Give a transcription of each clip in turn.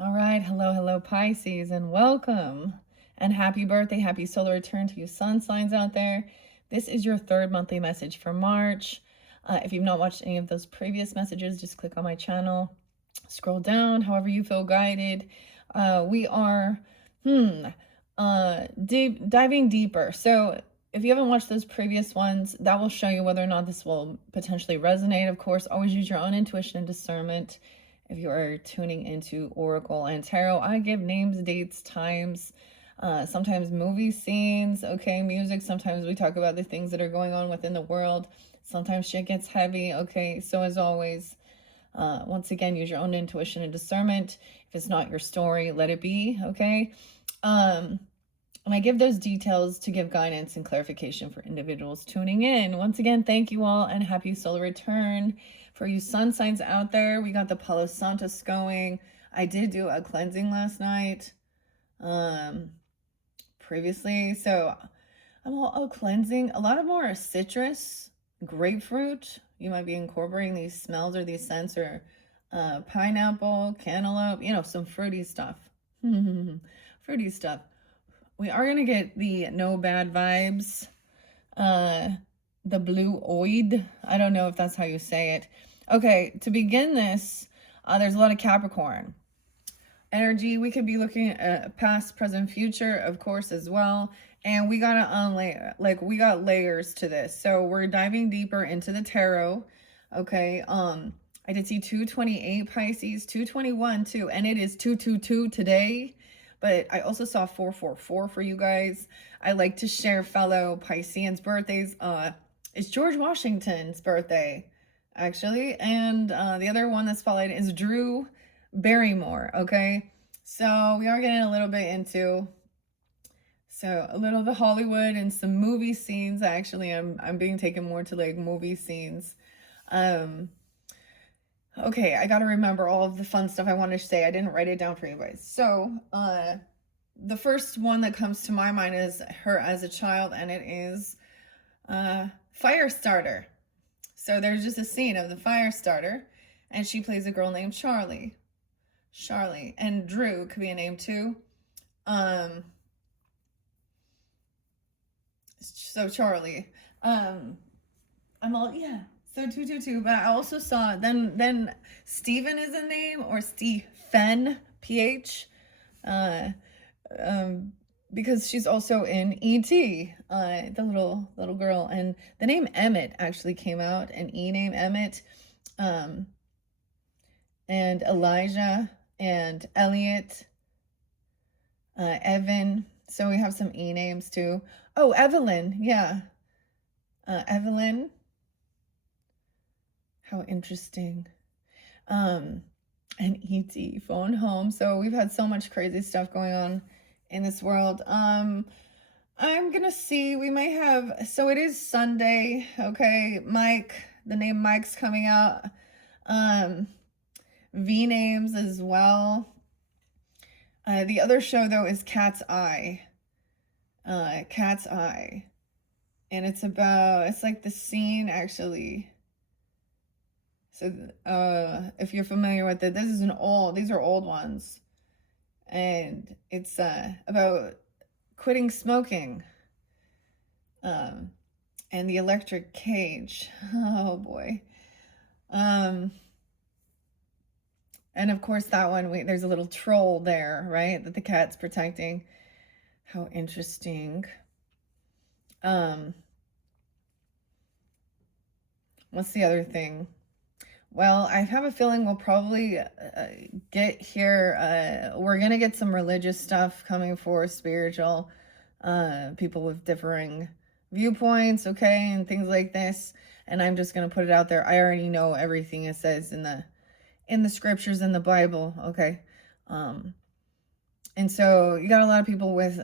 All right, hello, Pisces, and welcome. And happy birthday, happy solar return to you sun signs out there. This is your third monthly message for March. If you've not watched any of those previous messages, just click on my channel, scroll down, however you feel guided. We are diving deeper. So if you haven't watched those previous ones, that will show you whether or not this will potentially resonate. Of course, always use your own intuition and discernment. If you are tuning into Oracle and Tarot, I give names, dates, times, sometimes movie scenes, okay, music. Sometimes we talk about the things that are going on within the world. Sometimes shit gets heavy, okay? So as always, once again, use your own intuition and discernment. If it's not your story, let it be, okay? And I give those details to give guidance and clarification for individuals tuning in. Once again, thank you all and happy solar return. For you sun signs out there, we got the Palo Santos going. I did do a cleansing last night previously. So I'm all cleansing. A lot of more citrus, grapefruit. You might be incorporating these smells or these scents, or pineapple, cantaloupe, some fruity stuff. Fruity stuff. We are going to get the no bad vibes, the blue oid. I don't know if that's how you say it. Okay, to begin this, there's a lot of Capricorn energy. We could be looking at past, present, future, of course, as well. And we got to unlayer, like we got layers to this. So we're diving deeper into the tarot. Okay. I did see 228 Pisces, 221 too, and it is 222 today. But I also saw 444 for you guys. I like to share fellow Pisceans birthdays. It's George Washington's birthday, actually. And the other one that's spotlighted is Drew Barrymore, okay? So we are getting a little bit into a little of the Hollywood and some movie scenes. Actually, I'm being taken more to like movie scenes. Okay, I gotta remember all of the fun stuff I wanted to say. I didn't write it down for you guys. So the first one that comes to my mind is her as a child, and it is Firestarter. So there's just a scene of the Firestarter, and she plays a girl named Charlie, and Drew could be a name too. So Charlie, I'm all, yeah. So 222, but I also saw then Steven is a name, or Stephen, PH, because she's also in E.T., the little girl, and the name Emmett actually came out, an E name Emmett, and Elijah and Elliot, Evan. So we have some E names too. Oh, Evelyn, yeah, Evelyn. How interesting. And ET, phone home. So we've had so much crazy stuff going on in this world. I'm gonna see, we might have, so it is Sunday, okay? Mike, the name Mike's coming out. V names as well. The other show though is Cat's Eye. Cat's Eye. And it's like the scene actually. So if you're familiar with it, these are old ones. And it's about quitting smoking. And the electric cage. Oh boy. And of course that one, there's a little troll there, right? That the cat's protecting. How interesting. What's the other thing? Well, I have a feeling we'll probably get here. We're going to get some religious stuff coming for spiritual people with differing viewpoints, okay, and things like this. And I'm just going to put it out there. I already know everything it says in the scriptures in the Bible, okay? And so you got a lot of people with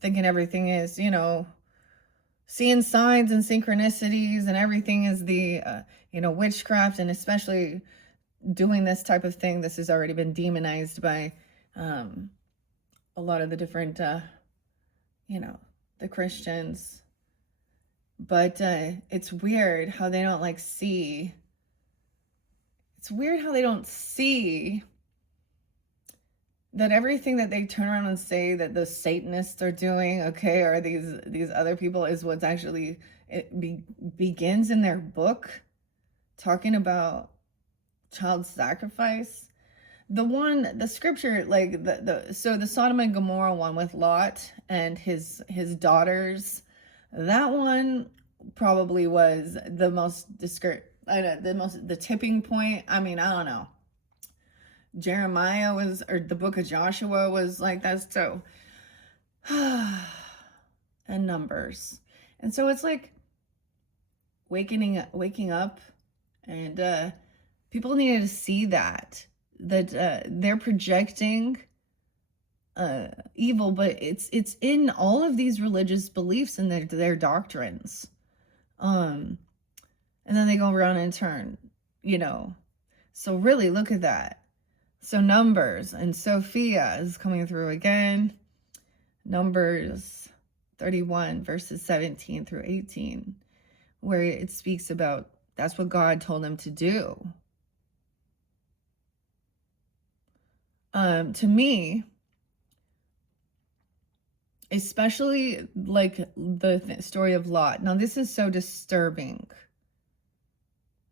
thinking everything is, seeing signs and synchronicities and everything is the witchcraft, and especially doing this type of thing, this has already been demonized by a lot of the different the Christians. But it's weird how they don't see that everything that they turn around and say that the Satanists are doing, okay, or these other people, is what's actually, begins in their book, talking about child sacrifice. The scripture, like so the Sodom and Gomorrah one with Lot and his daughters, that one probably was the most the tipping point. I mean, I don't know. Jeremiah was, or the book of Joshua was like that. So, and Numbers. And so it's like waking up, and people needed to see that they're projecting evil, but it's in all of these religious beliefs and their doctrines. And then they go around and turn, So really look at that. So Numbers, and Sophia is coming through again. Numbers 31 verses 17 through 18, where it speaks about that's what God told him to do. To me, especially like the story of Lot. Now, this is so disturbing.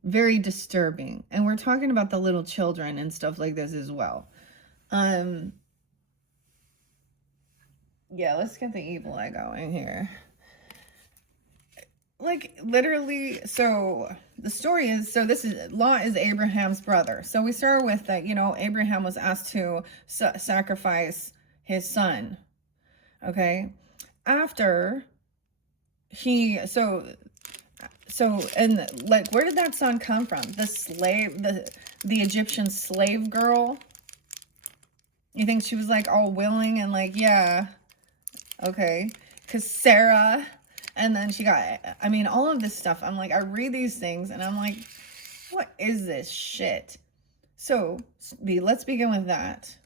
Very disturbing. And we're talking about the little children and stuff like this as well. Yeah, let's get the evil eye going here. Like, literally, so the story is, so this is, Lot is Abraham's brother. So we start with that, Abraham was asked to sacrifice his son. Okay. After and like, where did that son come from? The slave, the Egyptian slave girl? You think she was like all willing and like, yeah, okay. Because Sarah, and then she got, I mean, all of this stuff. I'm like, I read these things and I'm like, what is this shit? So let's begin with that.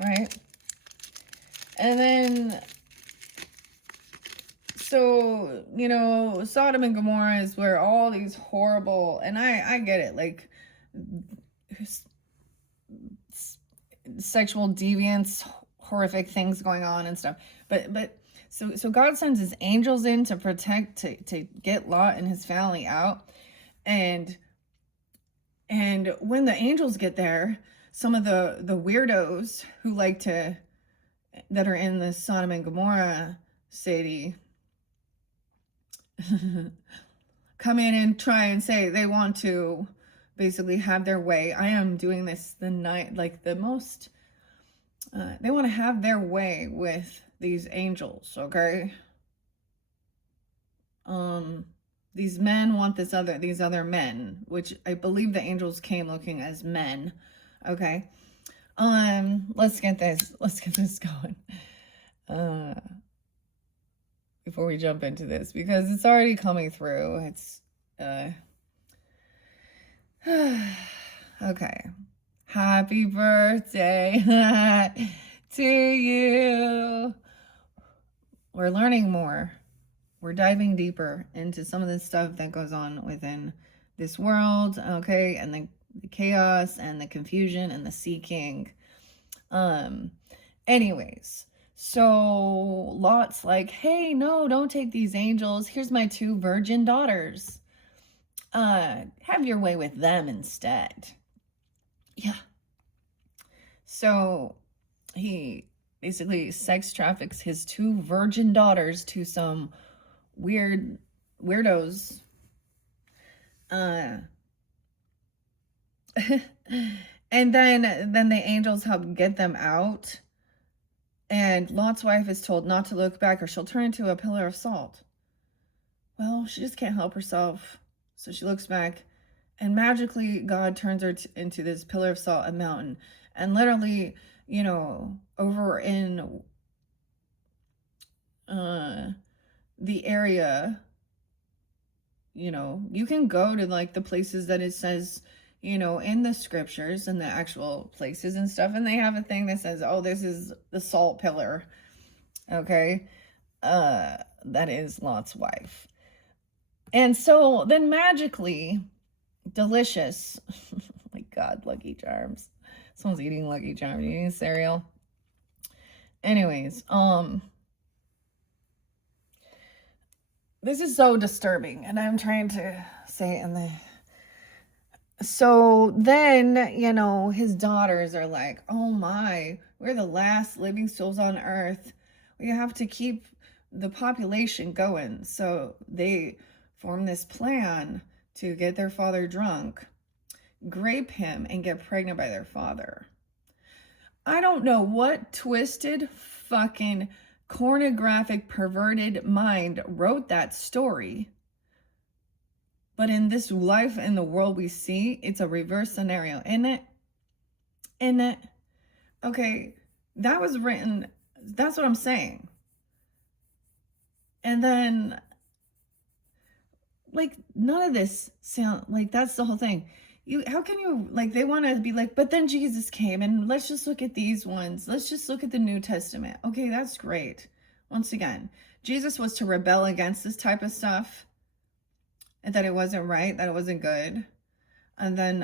Right? And then, so, Sodom and Gomorrah is where all these horrible, and I get it, like, sexual deviance, horrific things going on and stuff. But so God sends his angels in to protect, to get Lot and his family out. And when the angels get there, some of the weirdos who that are in the Sodom and Gomorrah city come in and try and say they want to basically have their way. I am doing this the night, like the most, they want to have their way with these angels, okay? These men want these other men, which I believe the angels came looking as men, okay? Let's get this going. Before we jump into this, because it's already coming through. It's okay. Happy birthday to you. We're learning more. We're diving deeper into some of the stuff that goes on within this world, okay, and the chaos and the confusion and the seeking. Anyways, so Lot's like, hey, no, don't take these angels. Here's my 2 virgin daughters. Have your way with them instead. Yeah. So he basically sex traffics his 2 virgin daughters to some weirdos. And then the angels help get them out. And Lot's wife is told not to look back or she'll turn into a pillar of salt. Well, she just can't help herself. So she looks back, and magically God turns her into this pillar of salt, a mountain. And literally, over in the area, you can go to like the places that it says, in the scriptures and the actual places and stuff, and they have a thing that says, oh, this is the salt pillar, okay? That is Lot's wife. And so then magically, delicious, oh my God, Lucky Charms, Someone's eating Lucky Charms, eating cereal. Anyways, this is so disturbing, and I'm trying to say it in the... So then, you know, his daughters are like, oh my, we're the last living souls on earth. We have to keep the population going. So they form this plan to get their father drunk, grape him, and get pregnant by their father. I don't know what twisted, fucking, pornographic, perverted mind wrote that story. But in this life, in the world we see, it's a reverse scenario, isn't it? Isn't it? Okay, that was written, that's what I'm saying. And then, like, none of this sound, like, that's the whole thing. How can you, like, they want to be like, but then Jesus came, and let's just look at these ones. Let's just look at the New Testament. Okay, that's great. Once again, Jesus was to rebel against this type of stuff, and that it wasn't right, that it wasn't good. And then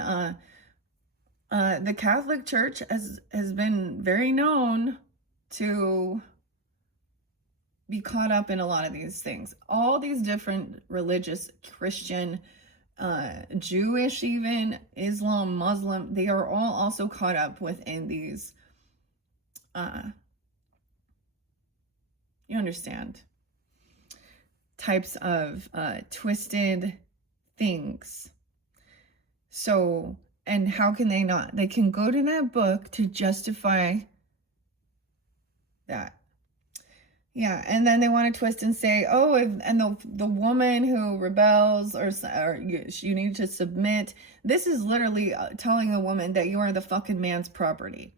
the Catholic Church has been very known to be caught up in a lot of these things. All these different religious, Christian, Jewish even, Islam, Muslim, they are all also caught up within these, you understand, types of twisted things. So, and how can they not? They can go to that book to justify that. Yeah, and then they want to twist and say, oh, and the woman who rebels, or you need to submit. This is literally telling a woman that you are the fucking man's property.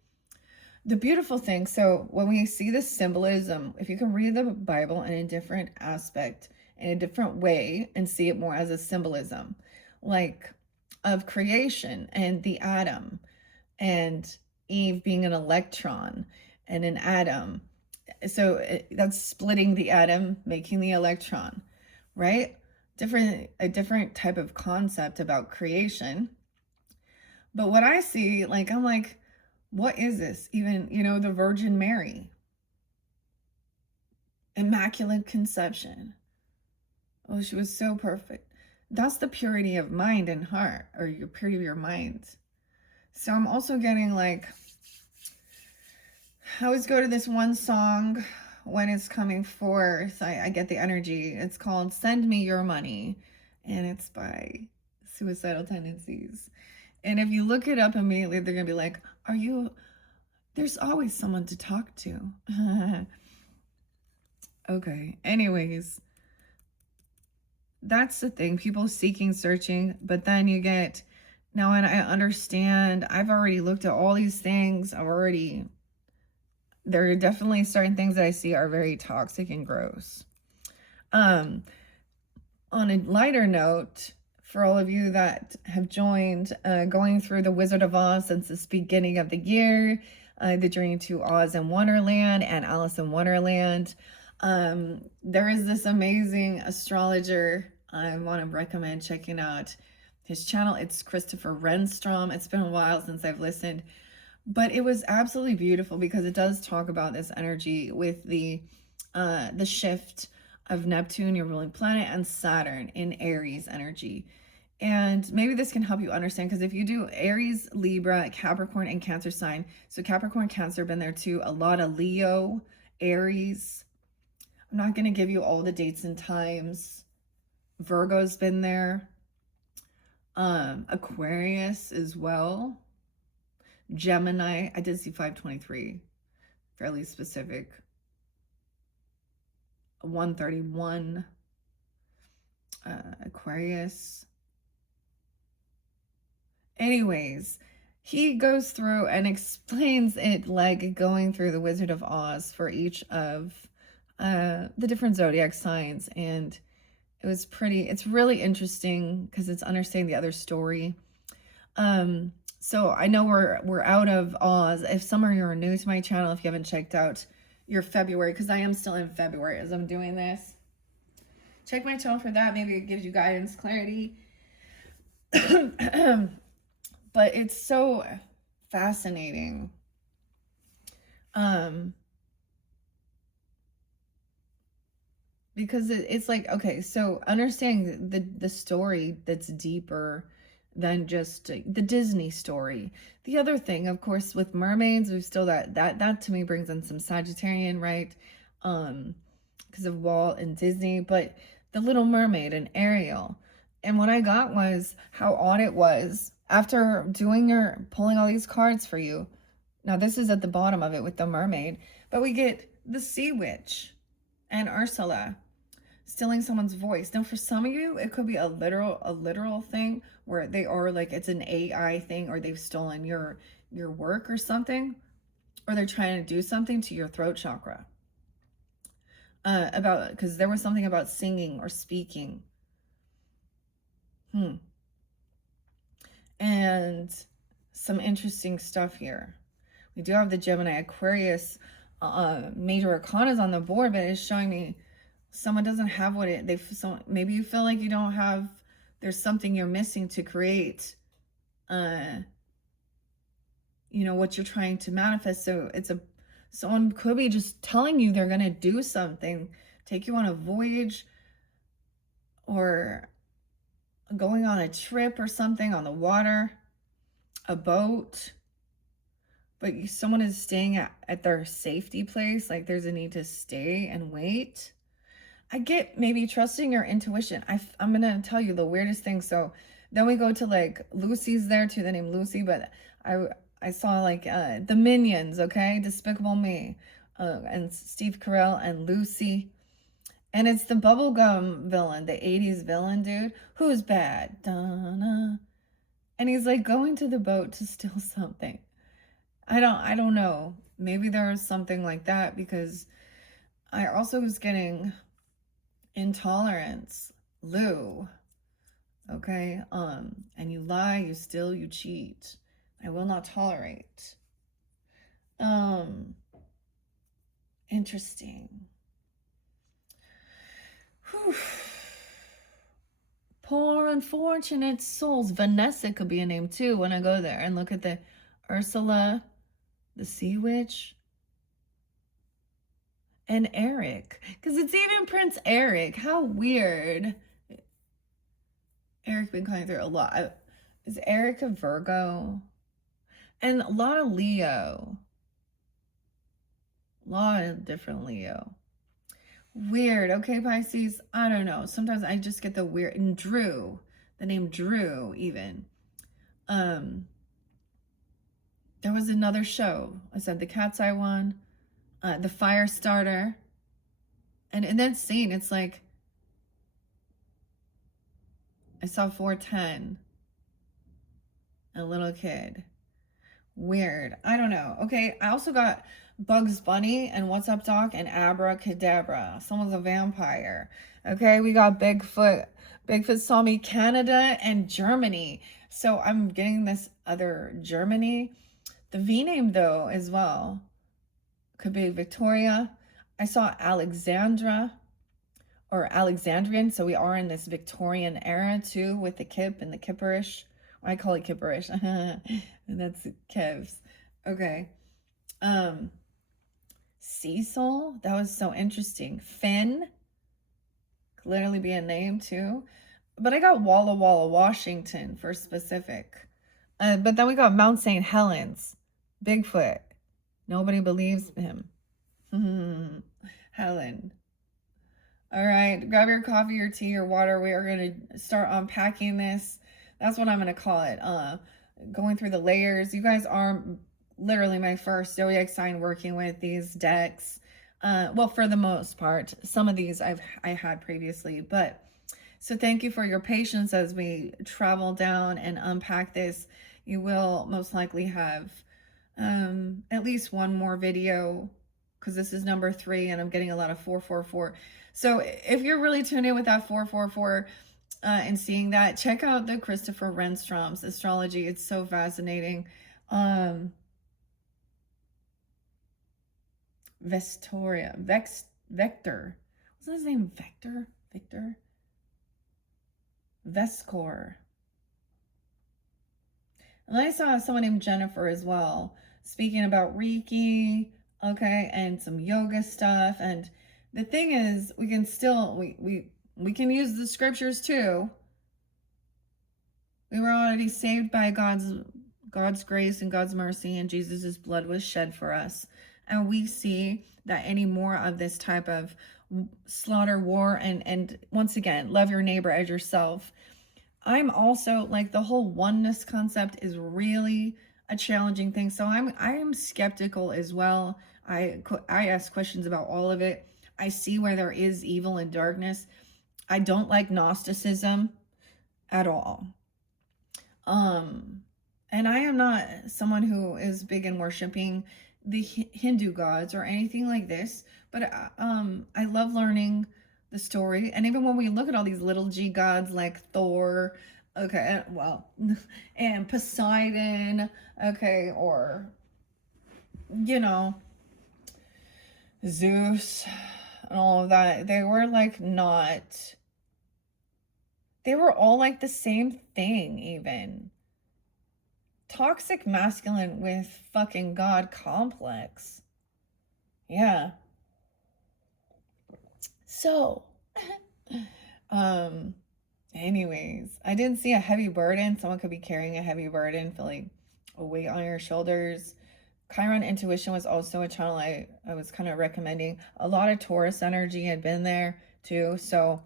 The beautiful thing, so when we see this symbolism, if you can read the Bible in a different aspect, in a different way, and see it more as a symbolism, like of creation and the atom, and Eve being an electron and an atom. So that's splitting the atom, making the electron, right? A different type of concept about creation. But what I see, like, I'm like, what is this? Even, you know, the Virgin Mary, Immaculate Conception. Oh, she was so perfect. That's the purity of mind and heart, or your purity of your mind. So I'm also getting, like, I always go to this one song when it's coming forth. I get the energy. It's called Send Me Your Money, and it's by Suicidal Tendencies. And if you look it up immediately, they're going to be like, there's always someone to talk to. Okay, anyways, that's the thing. People seeking, searching, but then you get, now, and I understand, I've already looked at all these things. There are definitely certain things that I see are very toxic and gross. On a lighter note, for all of you that have joined, going through the Wizard of Oz since the beginning of the year, the Journey to Oz and Wonderland and Alice in Wonderland, there is this amazing astrologer. I want to recommend checking out his channel. It's Christopher Renstrom. It's been a while since I've listened, but it was absolutely beautiful because it does talk about this energy with the shift of Neptune, your ruling planet, and Saturn in Aries energy. And maybe this can help you understand, because if you do Aries, Libra, Capricorn, and Cancer sign, so Capricorn, Cancer been there too, a lot of Leo, Aries. I'm not going to give you all the dates and times. Virgo's been there. Aquarius as well. Gemini, I did see 523, fairly specific. 131, Aquarius. Anyways, he goes through and explains it like going through the Wizard of Oz for each of the different zodiac signs, and it's really interesting because it's understanding the other story. So I know we're out of Oz. If some of you are new to my channel, if you haven't checked out your February, because I am still in February as I'm doing this, check my channel for that. Maybe it gives you guidance, clarity. But it's so fascinating. Um, because it's like, okay, so understanding the story that's deeper than just the Disney story. The other thing, of course, with mermaids, we've still that to me brings in some Sagittarian, right? Um, because of Walt and Disney, but the Little Mermaid and Ariel. And what I got was how odd it was after pulling all these cards for you. Now this is at the bottom of it with the mermaid, but we get the Sea Witch and Ursula stealing someone's voice. Now for some of you, it could be a literal thing where they are like it's an AI thing, or they've stolen your work or something, or they're trying to do something to your throat chakra. About because there was something about singing or speaking. And some interesting stuff here. We do have the Gemini Aquarius major arcanas on the board, but it's showing me someone doesn't have what it maybe you feel like you don't have, there's something you're missing to create what you're trying to manifest. So someone could be just telling you they're going to do something, take you on a voyage, or going on a trip or something on the water, a boat, but someone is staying at their safety place, like there's a need to stay and wait. I get maybe trusting your intuition. I'm gonna tell you the weirdest thing. So then we go to like Lucy's there too, the name Lucy, but I saw like the Minions, okay, Despicable Me, and Steve Carell and Lucy, and it's the bubblegum villain, the 80s villain dude who's bad, Donna, and he's like going to the boat to steal something. I don't know. Maybe there was something like that, because I also was getting intolerance, Lou. Okay? And you lie, you steal, you cheat. I will not tolerate. Interesting. Whew. Poor unfortunate souls. Vanessa could be a name too when I go there and look at the Ursula, the Sea Witch, and Eric, because it's even Prince Eric. How weird. Eric been going through a lot. Is Eric a Virgo? And a lot of Leo. A lot of different Leo. Weird. Okay, Pisces. I don't know. Sometimes I just get the weird. And Drew. The name Drew, even. There was another show. I said the Cat's Eye one. The Fire Starter. And in that scene, it's like I saw 410. A little kid. Weird. I don't know. Okay, I also got Bugs Bunny and What's Up Doc and Abracadabra. Someone's a vampire. Okay, we got Bigfoot. Bigfoot saw me, Canada and Germany. So I'm getting this other Germany. The V name though as well. Could be Victoria. I saw Alexandra or Alexandrian. So we are in this Victorian era too, with the Kip and the Kipperish. I call it Kipperish. That's Kev's. Okay. Cecil. That was so interesting. Finn. Could literally be a name too. But I got Walla Walla, Washington for specific. But then we got Mount St. Helens. Bigfoot. Nobody believes him. Helen. All right. Grab your coffee, your tea, your water. We are going to start unpacking this. That's what I'm going to call it. Going through the layers. You guys are literally my first zodiac sign working with these decks. Well, for the most part. Some of these I had previously. But so thank you for your patience as we travel down and unpack this. You will most likely have at least one more video, because this is number 3 and I'm getting a lot of 444. So if you're really tuned in with that 444 and seeing that, check out the Christopher Renstrom's astrology. It's so fascinating. Vector. What's his name? Victor? Vescor. And then I saw someone named Jennifer as well, speaking about Reiki, okay, and some yoga stuff. And the thing is, we can still we can use the scriptures too. We were already saved by God's grace and God's mercy, and Jesus' blood was shed for us. And we see that any more of this type of slaughter, war, and once again, love your neighbor as yourself. I'm also like, the whole oneness concept is really a challenging thing. So I am skeptical as well. I ask questions about all of it. I see where there is evil and darkness. I don't like Gnosticism at all. And I am not someone who is big in worshiping the Hindu gods or anything like this, but I love learning the story. And even when we look at all these little g gods like Thor, okay, well, and Poseidon, okay, or, you know, Zeus and all of that, they were like not, they were all like the same thing, even. Toxic masculine with fucking God complex. Yeah. So, anyways, I didn't see a heavy burden. Someone could be carrying a heavy burden, feeling a weight on your shoulders. Chiron intuition was also a channel I was kind of recommending. A lot of Taurus energy had been there too. So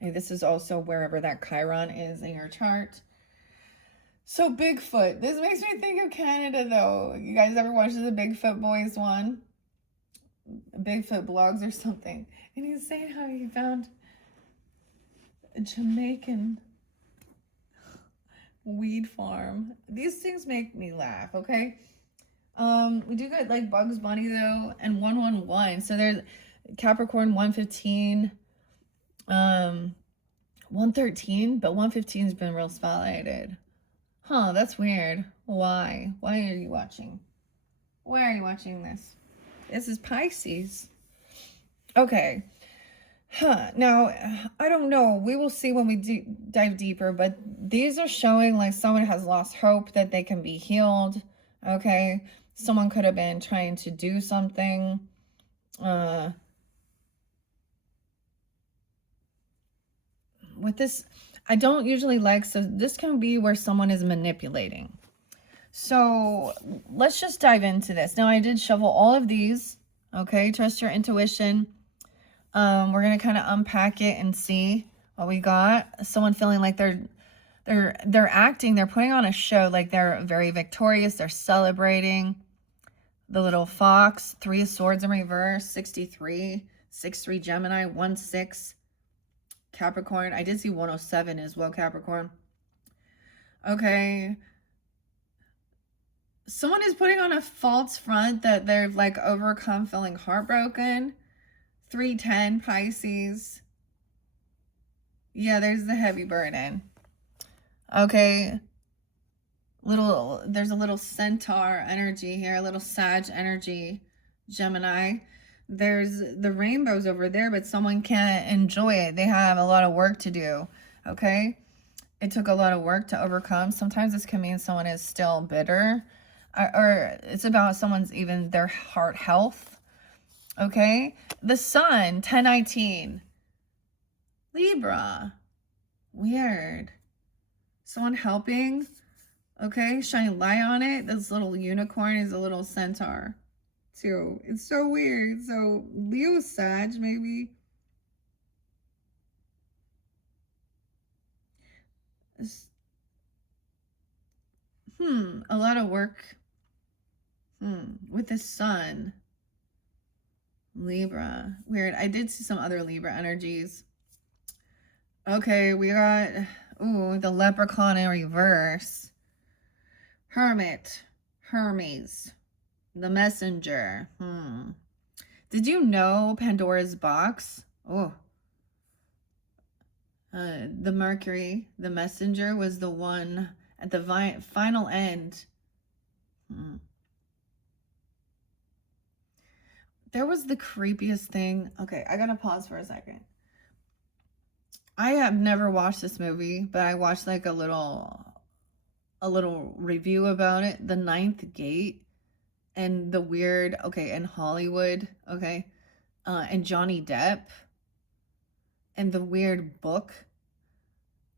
this is also wherever that Chiron is in your chart. So Bigfoot. This makes me think of Canada though. You guys ever watch the Bigfoot Boys one? Bigfoot blogs or something. And he's saying how he found a Jamaican weed farm. These things make me laugh, okay? We do get like Bugs Bunny though, and 111. So there's Capricorn 115, 113, but 115 has been real spotlighted. Huh, that's weird. Why? Why are you watching? Why are you watching this? This is Pisces. Okay. Huh. Now, I don't know. We will see when we dive deeper, but these are showing like someone has lost hope that they can be healed. Okay. Someone could have been trying to do something. With this, I don't usually like, so this can be where someone is manipulating. So let's just dive into this. Now, I did shovel all of these. Okay, trust your intuition. We're gonna kind of unpack it and see what we got. Someone feeling like they're acting, they're putting on a show, like they're very victorious, they're celebrating. The little fox, 3 of swords in reverse, 63, 6-3 Gemini, 1-6 Capricorn. I did see 107 as well, Capricorn. Okay. Someone is putting on a false front that they've like overcome feeling heartbroken. 310 Pisces. Yeah, there's the heavy burden. Okay. There's a little centaur energy here, a little Sag energy, Gemini. There's the rainbows over there, but someone can't enjoy it. They have a lot of work to do. Okay. It took a lot of work to overcome. Sometimes this can mean someone is still bitter, or it's about someone's even their heart health. Okay. The sun, 1019. Libra. Weird. Someone helping. Okay. Shining light on it. This little unicorn is a little centaur too. It's so weird. So Leo Sag, maybe. A lot of work. With the sun. Libra. Weird. I did see some other Libra energies. Okay, we got, the leprechaun in reverse. Hermit. Hermes. The messenger. Did you know Pandora's box? The Mercury, the messenger, was the one at the final end. There was the creepiest thing. Okay, I gotta pause for a second. I have never watched this movie, but I watched like a little a little review about it. The Ninth Gate and the weird, okay, and Hollywood, okay, and Johnny Depp and the weird book,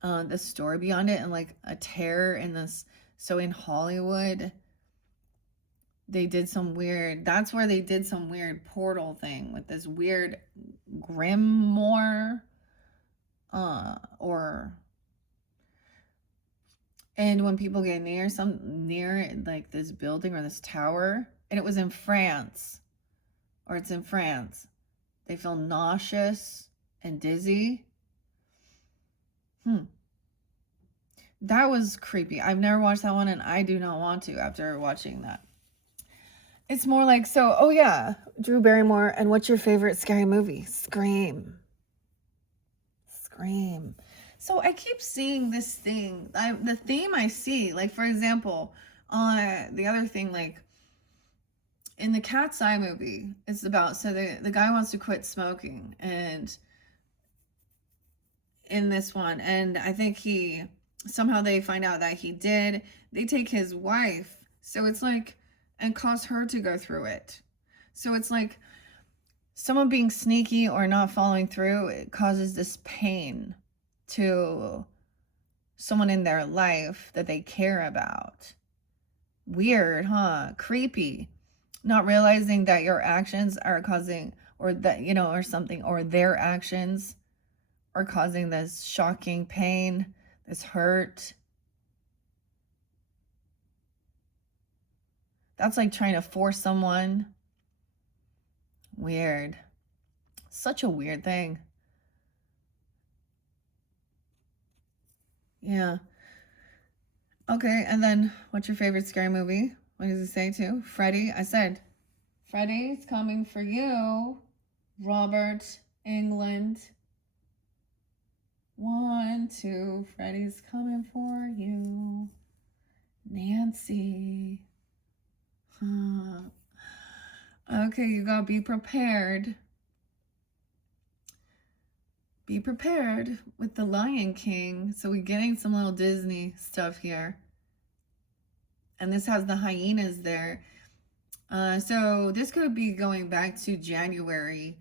the story beyond it, and like a terror in this. So in Hollywood, they did some weird, that's where they did some weird portal thing with this weird grimoire, or, and when people get near like this building or this tower, and it was in France, or it's in France, they feel nauseous and dizzy. That was creepy. I've never watched that one, and I do not want to after watching that. It's more like, so, oh yeah, Drew Barrymore, and what's your favorite scary movie? Scream. Scream. So I keep seeing this thing, the theme I see, like for example, the other thing, like in the Cat's Eye movie, it's about, so the guy wants to quit smoking, and in this one, and I think somehow they find out that he did, they take his wife, so it's like, and cause her to go through it. So it's like someone being sneaky or not following through, it causes this pain to someone in their life that they care about. Weird, huh? Creepy. Not realizing that your actions are causing, or that, or something, or their actions are causing this shocking pain, this hurt. That's like trying to force someone. Weird. Such a weird thing. Yeah. Okay, and then what's your favorite scary movie? What does it say too? Freddy. I said, Freddy's coming for you. Robert England. 1, 2, Freddy's coming for you. Nancy. Huh. Okay, you gotta be prepared. Be prepared with the Lion King. So we're getting some little Disney stuff here. And this has the hyenas there. So this could be going back to January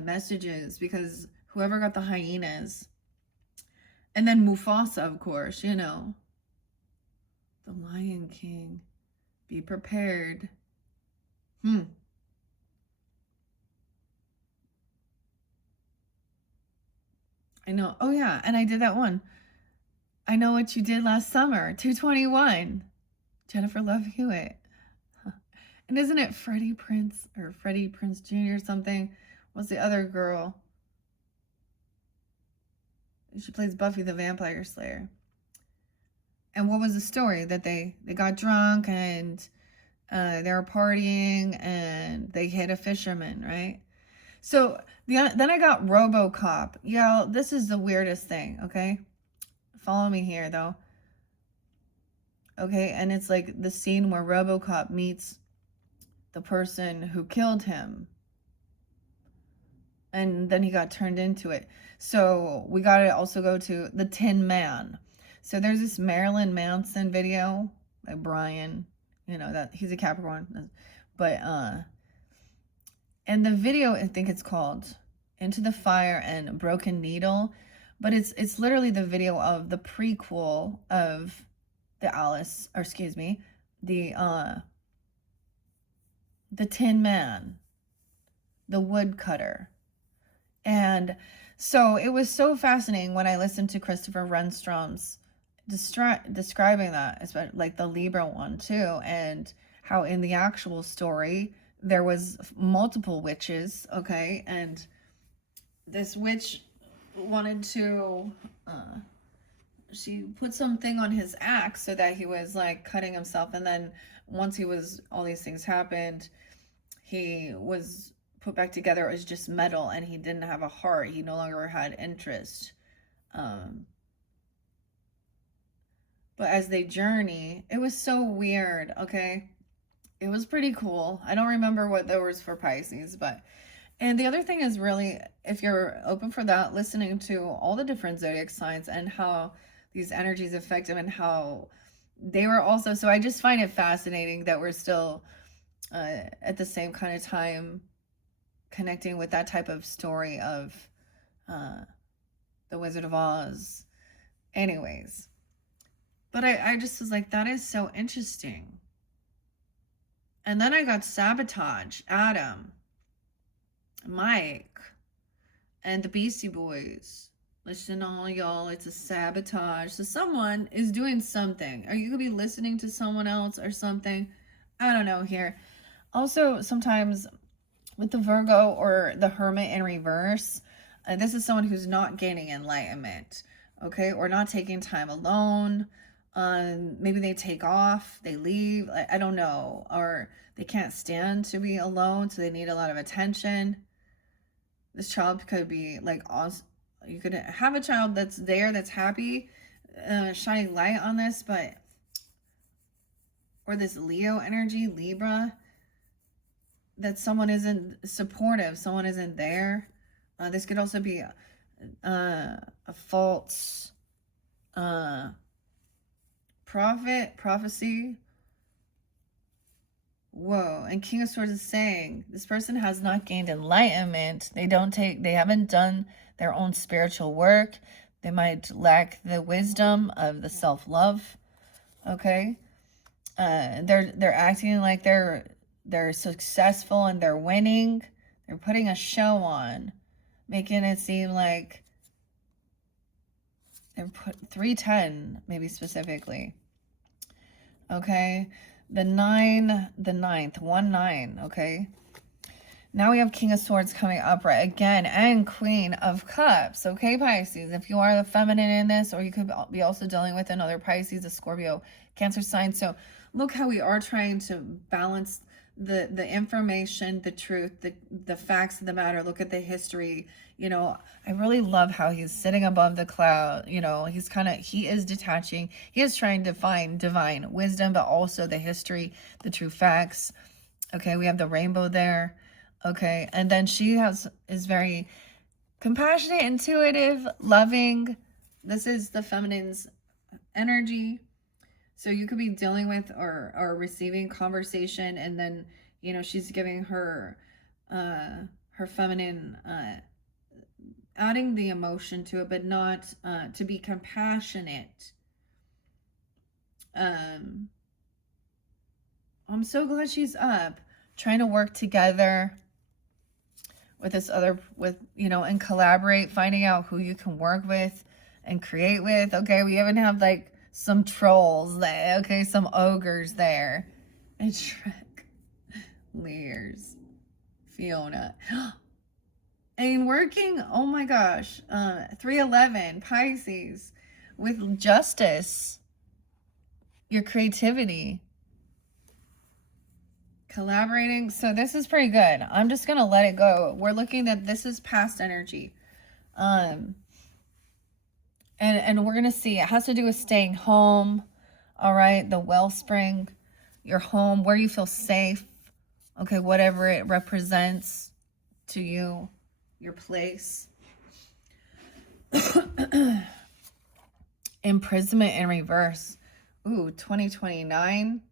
messages, because whoever got the hyenas, and then Mufasa, of course, the Lion King. Be prepared. I know. Oh yeah, and I did that one. I Know What You Did Last Summer, 221. Jennifer Love Hewitt. And isn't it Freddie Prinze, or Freddie Prinze Jr. or something? What's the other girl? She plays Buffy the Vampire Slayer. And what was the story? That they got drunk, and they were partying, and they hit a fisherman, right? So then I got RoboCop. Yo, this is the weirdest thing, okay? Follow me here, though. Okay, and it's like the scene where RoboCop meets the person who killed him. And then he got turned into it. So we got to also go to the Tin Man. So there's this Marilyn Manson video by Brian, that he's a Capricorn, but and the video, I think it's called Into the Fire and Broken Needle, but it's literally the video of the prequel of the Tin Man, the woodcutter. And so it was so fascinating when I listened to Christopher Renstrom's describing that, especially like the Libra one too, and how in the actual story there was multiple witches, okay, and this witch wanted to she put something on his axe so that he was like cutting himself, and then once all these things happened, he was put back together as just metal, and he didn't have a heart. He no longer had interest. But as they journey, it was so weird, okay? It was pretty cool. I don't remember what there was for Pisces, and the other thing is, really, if you're open for that, listening to all the different zodiac signs and how these energies affect them, and how they were also, so I just find it fascinating that we're still at the same kind of time connecting with that type of story of the Wizard of Oz. Anyways, but I just was like, that is so interesting. And then I got Sabotage, Adam, Mike, and the Beastie Boys. Listen, all y'all, it's a sabotage. So someone is doing something. Or you could be listening to someone else or something. I don't know here. Also, sometimes with the Virgo or the Hermit in reverse, this is someone who's not gaining enlightenment, okay? Or not taking time alone. Maybe they take off, they leave, I don't know. Or they can't stand to be alone, so they need a lot of attention. This child could be like awesome. You could have a child that's there, that's happy, shining light on this, but, or this Leo energy, Libra, that someone isn't supportive, someone isn't there. This could also be a false prophecy. Whoa. And King of Swords is saying this person has not gained enlightenment. They haven't done their own spiritual work. They might lack the wisdom of the self-love. Okay. They're acting like they're successful and they're winning. They're putting a show on, making it seem like they're 310, maybe specifically. Okay. The 9th, 1-9, okay? Now we have King of Swords coming up right again, and Queen of Cups, okay, Pisces? If you are the feminine in this, or you could be also dealing with another Pisces, a Scorpio, Cancer sign. So look how we are trying to balance the information, the truth, the facts of the matter. Look at the history. You know, I really love how he's sitting above the cloud. You know, he is detaching. He is trying to find divine wisdom, but also the history, the true facts. Okay, we have the rainbow there. Okay, and then she is very compassionate, intuitive, loving. This is the feminine's energy. So you could be dealing with or receiving conversation, and then, you know, she's giving her feminine, adding the emotion to it, but not to be compassionate. I'm so glad she's up, trying to work together with this other, you know, and collaborate, finding out who you can work with and create with. Okay, we even have like some trolls there, okay, some ogres there, and Shrek, Lears, Fiona, and working, oh my gosh, 311, Pisces, with justice, your creativity, collaborating. So this is pretty good. I'm just gonna let it go. We're looking at, this is past energy. And we're going to see, it has to do with staying home, all right? The wellspring, your home, where you feel safe, okay? Whatever it represents to you, your place. Imprisonment in reverse. Ooh, 2029.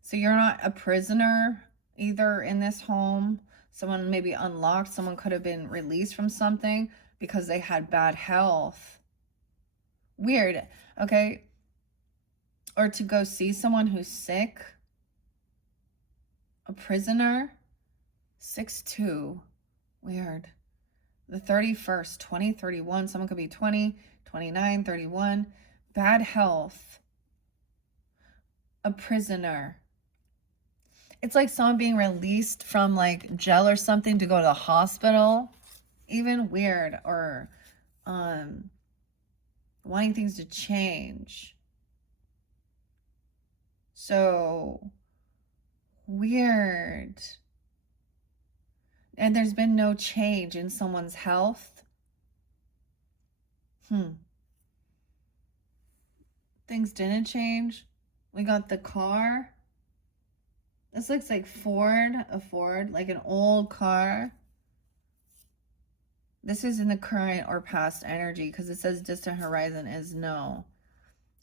So you're not a prisoner either in this home. Someone maybe unlocked. Someone could have been released from something because they had bad health. Weird, okay? Or to go see someone who's sick. A prisoner. 6-2. Weird. The 31st, 2031. Someone could be 20, 29, 31. Bad health. A prisoner. It's like someone being released from like jail or something to go to the hospital. Even weird. Or wanting things to change. So weird. And there's been no change in someone's health. Things didn't change. We got the car. This looks like a Ford, like an old car. This is in the current or past energy because it says distant horizon is no.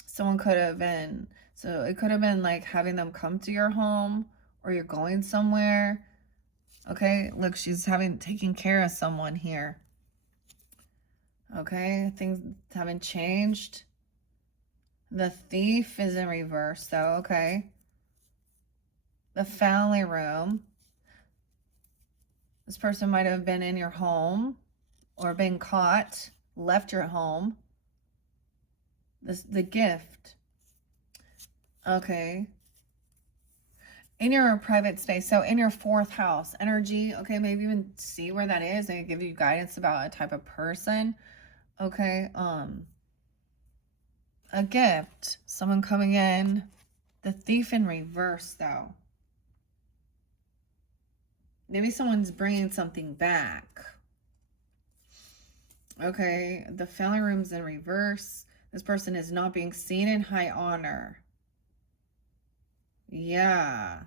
Someone could have been, So it could have been like having them come to your home, or you're going somewhere. Okay, look, she's taking care of someone here. Okay, things haven't changed. The Thief is in reverse though, okay. The family room. This person might have been in your home or been caught, left your home. The Gift. Okay. In your private space, so in your 4th house energy, okay, maybe even see where that is and give you guidance about a type of person. Okay, a gift, someone coming in. The Thief in reverse though. Maybe someone's bringing something back. Okay, the family room's in reverse. This person is not being seen in high honor. Yeah.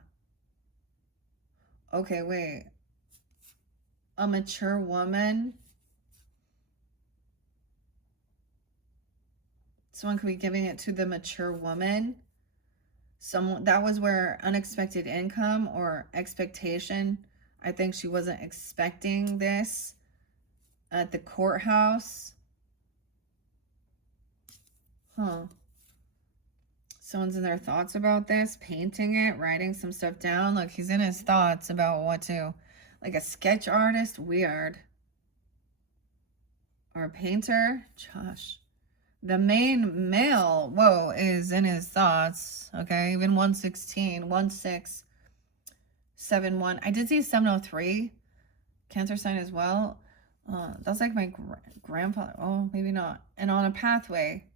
Okay, wait. A mature woman. Someone could be giving it to the mature woman. Someone that was where unexpected income or expectation. I think she wasn't expecting this at the courthouse. Huh. Someone's in their thoughts about this, painting it, writing some stuff down. Look, he's in his thoughts about what to, like a sketch artist, weird. Or a painter, Josh. The main male, whoa, is in his thoughts. Okay, even 116, 1671. I did see 703, Cancer sign as well. That's like my grandfather. Oh, maybe not. And on a pathway.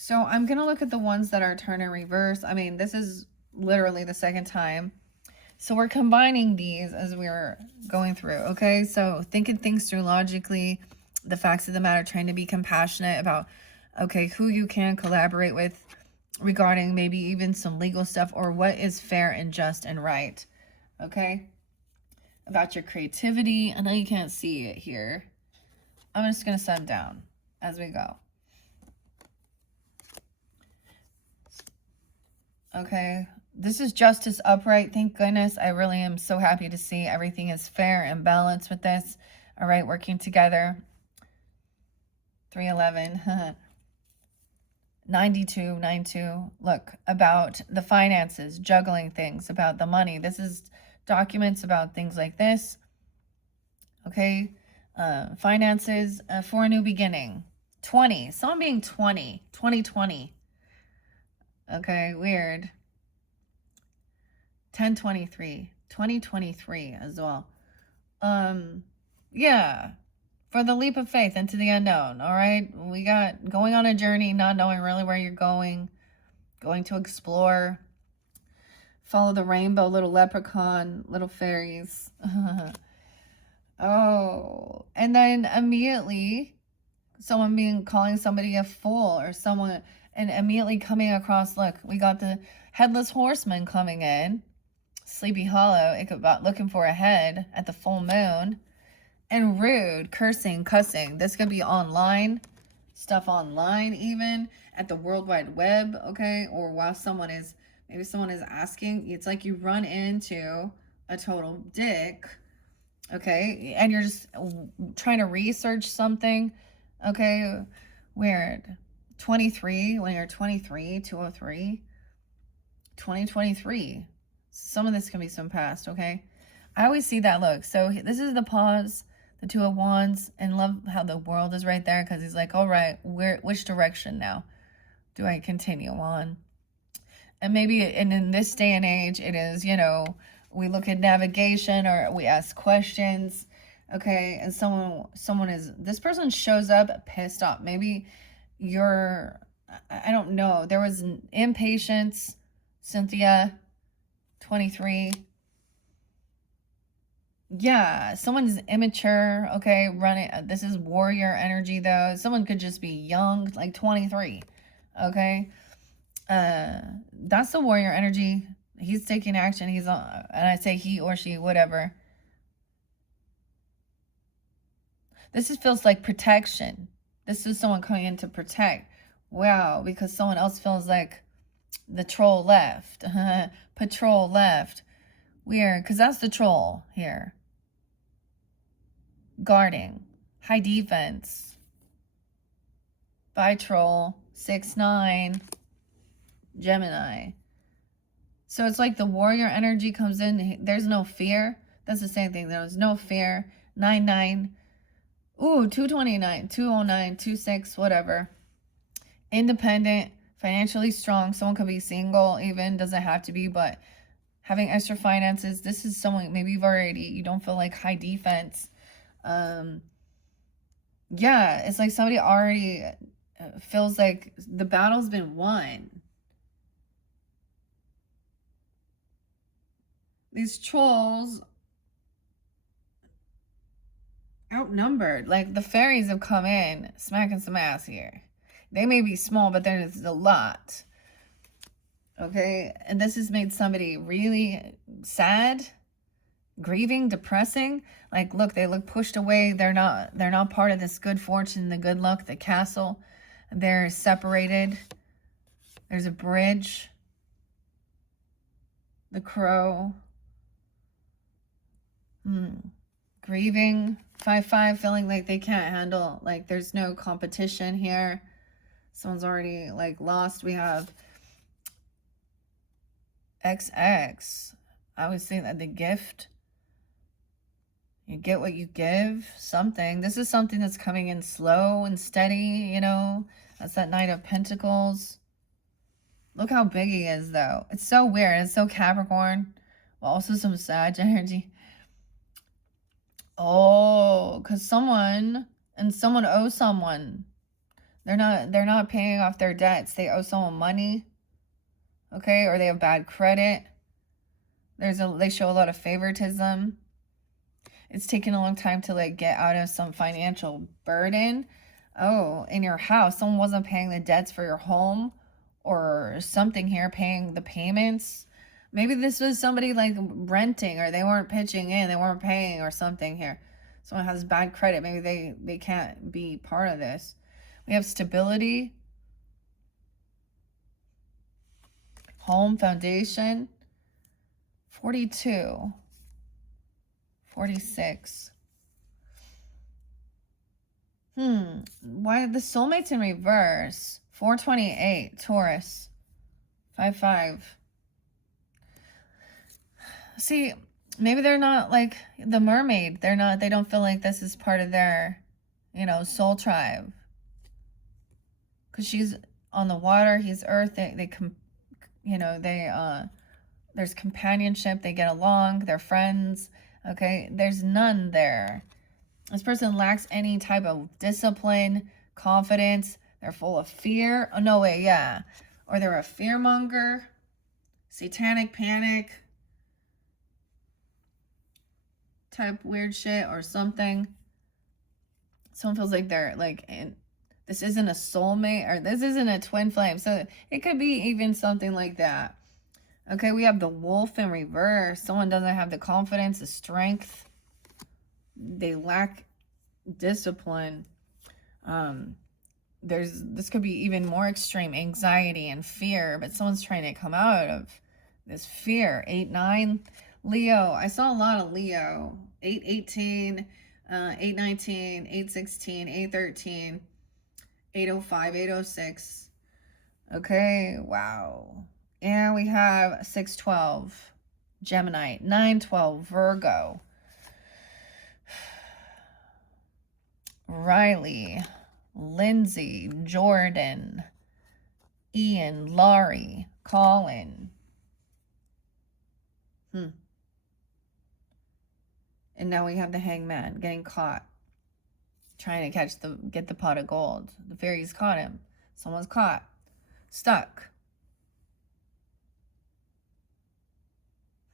So I'm going to look at the ones that are turned in reverse. I mean, this is literally the 2nd time. So we're combining these as we're going through, okay? So thinking things through logically, the facts of the matter, trying to be compassionate about, okay, who you can collaborate with regarding maybe even some legal stuff or what is fair and just and right, okay? About your creativity. I know you can't see it here. I'm just going to set them down as we go. Okay, this is justice upright. Thank goodness. I really am so happy to see everything is fair and balanced with this. All right, working together. 311. 92. Look, about the finances, juggling things, about the money. This is documents about things like this. Okay, finances for a new beginning. 20. Someone being 20. 2020. Okay, weird. 1023, 2023 as well. Yeah, for the leap of faith into the unknown. All right, we got going on a journey, not knowing really where you're going to explore, follow the rainbow, little leprechaun, little fairies. Oh, and then immediately someone calling somebody a fool or someone, and immediately coming across, look, we got the headless horseman coming in, Sleepy Hollow, Ichabod, looking for a head at the full moon, and rude, cursing, cussing. This could be online, stuff online even, at the World Wide Web, okay, or while maybe someone is asking, it's like you run into a total dick, okay, and you're just trying to research something, okay, weird. 23, when you're 23, 203, 2023. Some of this can be some past, okay? I always see that look. So this is the pause, the 2 of Wands, and love how the world is right there because he's like, all right, which direction now do I continue on? And maybe in this day and age, it is, you know, we look at navigation or we ask questions, okay? And this person shows up pissed off. Maybe I don't know. There was an impatience, Cynthia, 23. Yeah, someone's immature, okay, running. This is warrior energy, though. Someone could just be young, like 23, okay? That's the warrior energy. He's taking action. He's on, and I say he or she, whatever. Feels like protection. This is someone coming in to protect. Wow, because someone else feels like the troll left. Patrol left. Weird, because that's the troll here. Guarding. High defense. Bye, troll. 6-9. Gemini. So it's like the warrior energy comes in. There's no fear. That's the same thing. There's no fear. 9-9. Ooh, 229, 209, 26, whatever. Independent, financially strong. Someone could be single even. Doesn't have to be, but having extra finances. This is someone, maybe you don't feel like high defense. Yeah, it's like somebody already feels like the battle's been won. These trolls outnumbered. Like the fairies have come in, smacking some ass here. They may be small, but there's a lot. Okay, and this has made somebody really sad, grieving, depressing. Like, look, they look pushed away. They're not part of this good fortune, the good luck, the castle. They're separated. There's a bridge. The crow. Grieving. 5-5, feeling like they can't handle, like there's no competition here. Someone's already like lost. We have XX. I was saying that the gift. You get what you give. Something. This is something that's coming in slow and steady, you know. That's that Knight of Pentacles. Look how big he is, though. It's so weird. It's so Capricorn. But also some Sag energy. Oh, because someone owes someone. They're not paying off their debts. They owe someone money. Okay, or they have bad credit. They show a lot of favoritism. It's taken a long time to like get out of some financial burden. Oh, in your house, someone wasn't paying the debts for your home or something here, paying the payments. Maybe this was somebody like renting, or they weren't pitching in, they weren't paying or something here. Someone has bad credit. Maybe they can't be part of this. We have stability. Home, foundation. 42. 46. Why the soulmates in reverse? 428, Taurus. 5-5. See, maybe they're not like the mermaid. They don't feel like this is part of their, soul tribe. Because she's on the water, he's earth. There's companionship. They get along. They're friends. Okay, there's none there. This person lacks any type of discipline, confidence. They're full of fear. Oh, no way, yeah. Or they're a fearmonger, satanic panic type weird shit or something. Someone feels like they're like, this isn't a soulmate, or this isn't a twin flame. So it could be even something like that. Okay, we have the wolf in reverse. Someone doesn't have the confidence, the strength. They lack discipline. This could be even more extreme anxiety and fear, but someone's trying to come out of this fear. 8-9. Leo. I saw a lot of Leo. 8-18, 8-19, 8-16, 8-13, 8-05, 8-06. Okay, wow. And we have 6-12, Gemini, 9-12, Virgo, Riley, Lindsay, Jordan, Ian, Laurie, Colin. And now we have the Hangman getting caught, trying to get the pot of gold. The fairies caught him. Someone's caught, stuck.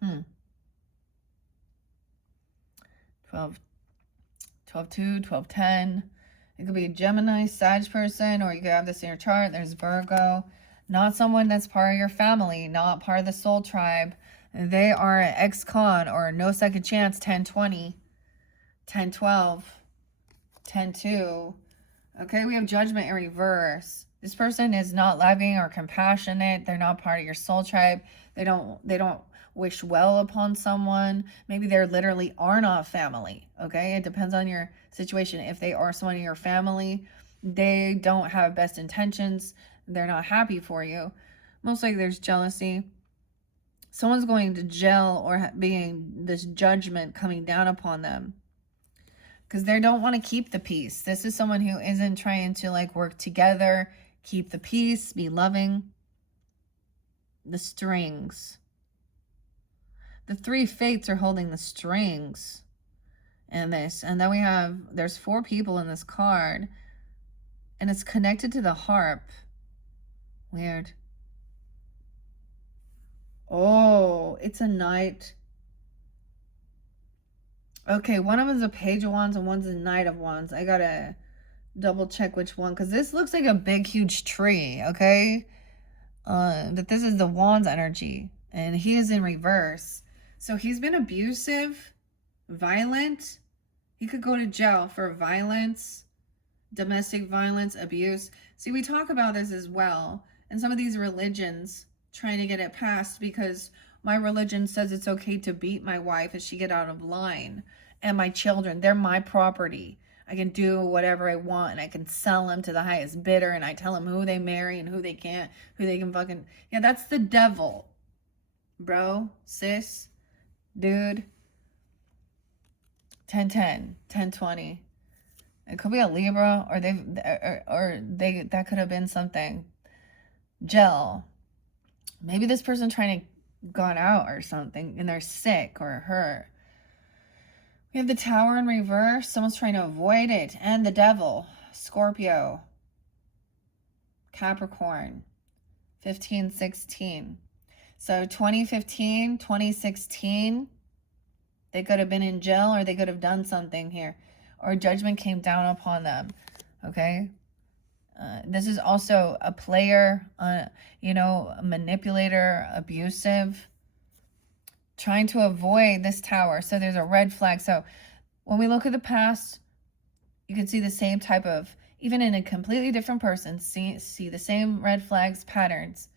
12-2, 12-10. It could be a Gemini, Sag person, or you could have this in your chart. There's Virgo. Not someone that's part of your family, not part of the soul tribe. They are an ex-con or no second chance, 10-20, 10-12, 10-2. Okay, we have Judgment in reverse. This person is not loving or compassionate. They're not part of your soul tribe. They don't wish well upon someone. Maybe they literally are not family. Okay. It depends on your situation. If they are someone in your family, they don't have best intentions. They're not happy for you. Most likely there's jealousy. Someone's going to jail or being this judgment coming down upon them because they don't want to keep the peace. This is someone who isn't trying to like work together, keep the peace, be loving. The strings. The three fates are holding the strings in this. And then there's 4 people in this card. And it's connected to the harp. Weird. Oh, it's a knight. Okay, one of them is a page of wands and one's a knight of wands. I gotta double check which one, because this looks like a big, huge tree, okay? But this is the wands energy, and he is in reverse. So he's been abusive, violent. He could go to jail for violence, domestic violence, abuse. See, we talk about this as well. And some of these religions trying to get it passed because my religion says it's okay to beat my wife if she get out of line. And my children, they're my property. I can do whatever I want and I can sell them to the highest bidder and I tell them who they marry and who they can't, who they can fucking... Yeah, that's the devil. Bro, sis, dude. 10-10, 10-20. It could be a Libra or they that could have been something. Gel. Maybe this person trying to gone out or something and they're sick or hurt. We have the Tower in reverse. Someone's trying to avoid it. And the Devil. Scorpio. Capricorn. 15-16. So 2015, 2016, they could have been in jail or they could have done something here. Or judgment came down upon them. Okay? This is also a player, you know, a manipulator, abusive, trying to avoid this Tower. So there's a red flag. So when we look at the past, you can see the same type of, even in a completely different person, see the same red flags, patterns.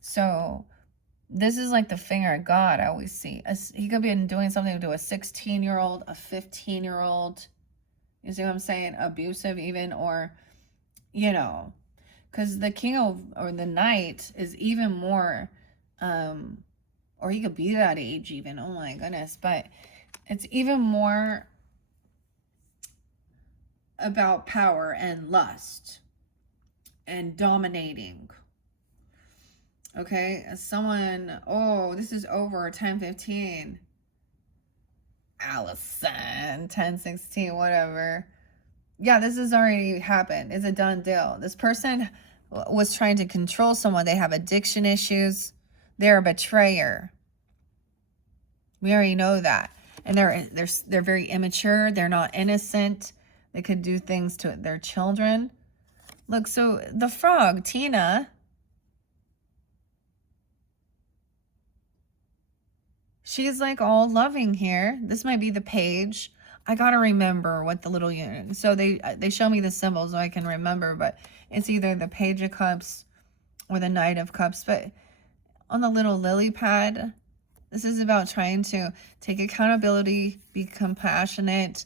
So this is like the finger of God I always see. He could be doing something to a 16-year-old, a 15-year-old. You see what I'm saying? Abusive even, or, you know, because the king of, or the knight is even more, or he could be that age even. Oh my goodness. But it's even more about power and lust and dominating. Okay, someone, oh, this is over 10-15. Allison, 10-16, whatever. Yeah, this has already happened. It's a done deal. This person was trying to control someone. They have addiction issues. They're a betrayer. We already know that. And they're very immature. They're not innocent. They could do things to their children. Look, so the frog, Tina, she's like all loving here. This might be the page. I gotta remember what the little unit. So they show me the symbols so I can remember, but it's either the Page of Cups or the Knight of Cups. But on the little lily pad, this is about trying to take accountability, be compassionate,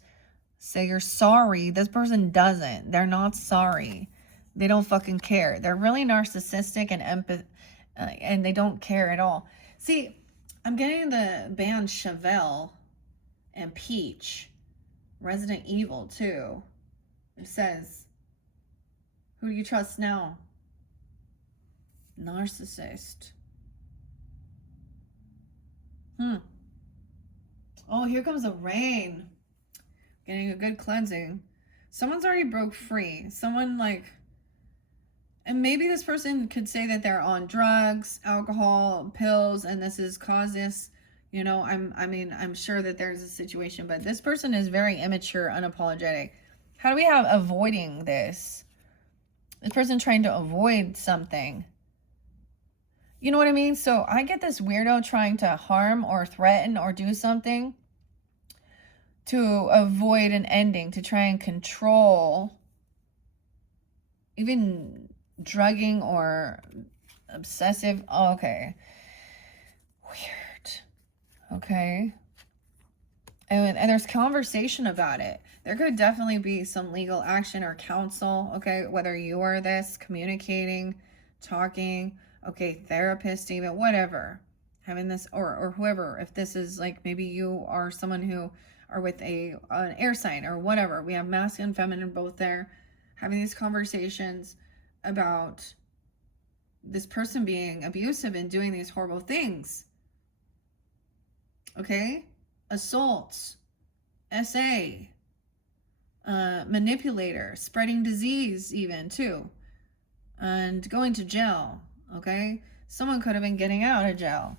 say you're sorry. This person doesn't. They're not sorry. They don't fucking care. They're really narcissistic and and they don't care at all. See, I'm getting the band Chevelle and Peach. Resident Evil, too. It says, who do you trust now? Narcissist. Oh, here comes the rain. Getting a good cleansing. Someone's already broke free. Someone like... And maybe this person could say that they're on drugs, alcohol, pills, and this is causes... You know, I'm sure that there's a situation, but this person is very immature, unapologetic. How do we have avoiding this? This person trying to avoid something. You know what I mean? So I get this weirdo trying to harm or threaten or do something to avoid an ending, to try and control. Even drugging or obsessive. Oh, okay. Weird. Okay. And there's conversation about it. There could definitely be some legal action or counsel, okay? Whether you are this, communicating, talking, okay, therapist even, whatever. Having this, or whoever, if this is like maybe you are someone who are with an air sign or whatever. We have masculine and feminine both there. Having these conversations about this person being abusive and doing these horrible things. Okay? Assaults, SA, manipulator, spreading disease even too, and going to jail. Okay? Someone could have been getting out of jail.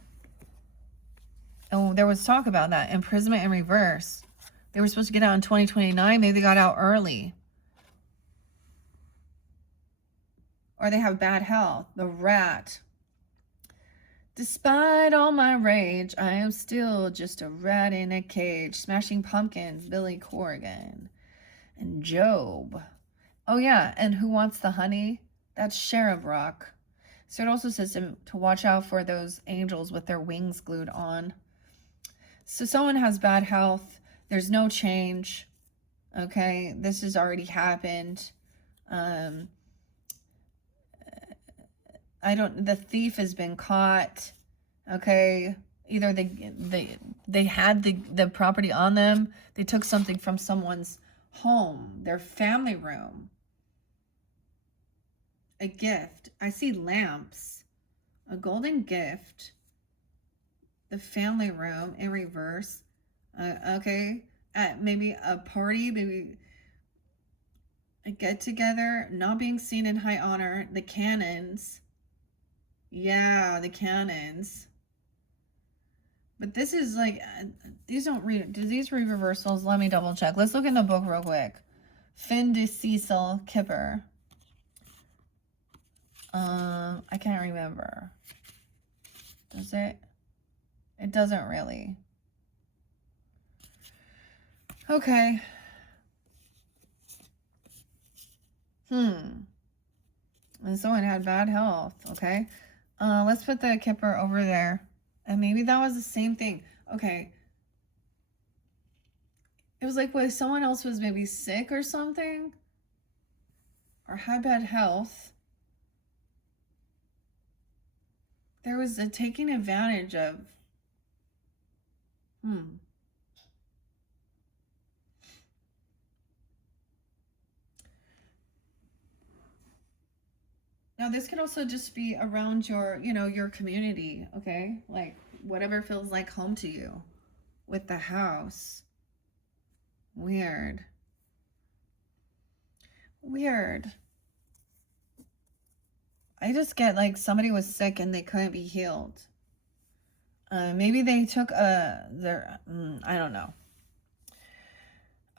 Oh, there was talk about that. Imprisonment in reverse. They were supposed to get out in 2029. Maybe they got out early. Or they have bad health. The rat. Despite all my rage, I am still just a rat in a cage. Smashing Pumpkins, Billy Corgan. And Job. Oh yeah, and Who Wants the Honey? That's Sheriff Rock. So it also says to watch out for those angels with their wings glued on. So someone has bad health. There's no change. Okay, this has already happened. The thief has been caught. Okay, either they had the property on them. They took something from someone's home, their family room. A gift. I see lamps. A golden gift. The family room in reverse. Okay, at maybe a party, maybe a get together, not being seen in high honor. The cannons. Yeah, the cannons. But this is like, these don't read, do these read reversals? Let me double check. Let's look in the book real quick. Fin de Cecil Kipper. I can't remember. Does it? It doesn't really. Okay. And someone had bad health, okay? Let's put the Kipper over there. And maybe that was the same thing. Okay. It was like when someone else was maybe sick or something. Or had bad health. There was a taking advantage of. Now, this could also just be around your, your community, okay? Like, whatever feels like home to you with the house. Weird. I just get like somebody was sick and they couldn't be healed. Maybe they took I don't know.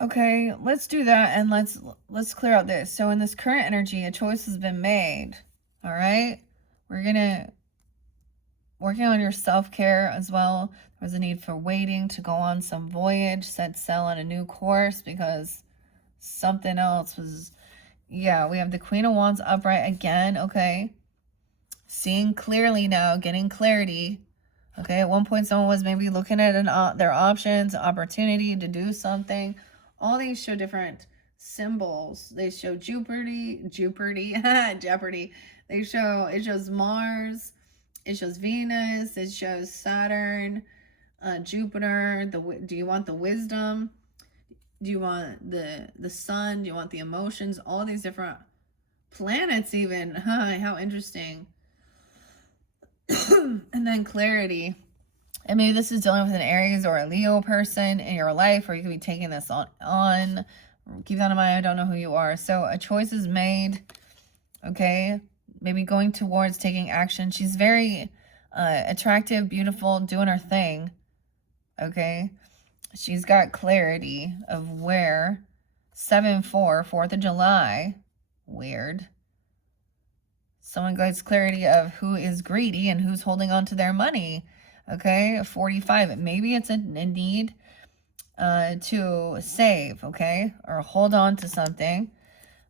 Okay, let's do that and let's clear out this. So in this current energy, a choice has been made. All right, we're gonna working on your self-care as well. There's a need for waiting to go on some voyage, set sail on a new course because something else was. Yeah, we have the Queen of Wands upright again. Okay, seeing clearly now, getting clarity. Okay, at one point someone was maybe looking at their options, opportunity to do something. All these show different symbols. They show Jeopardy, Jeopardy. It shows Mars, it shows Venus, it shows Saturn, Jupiter. Do you want the wisdom? Do you want the sun? Do you want the emotions? All these different planets even. How interesting. And then clarity. And maybe this is dealing with an Aries or a Leo person in your life, or you could be taking this on. Keep that in mind. I don't know who you are. So a choice is made. Okay. Maybe going towards taking action. She's very attractive, beautiful, doing her thing. Okay. She's got clarity of where. 7/4, 4th of July. Weird. Someone gets clarity of who is greedy and who's holding on to their money. Okay, 45. Maybe it's a need to save, okay, or hold on to something,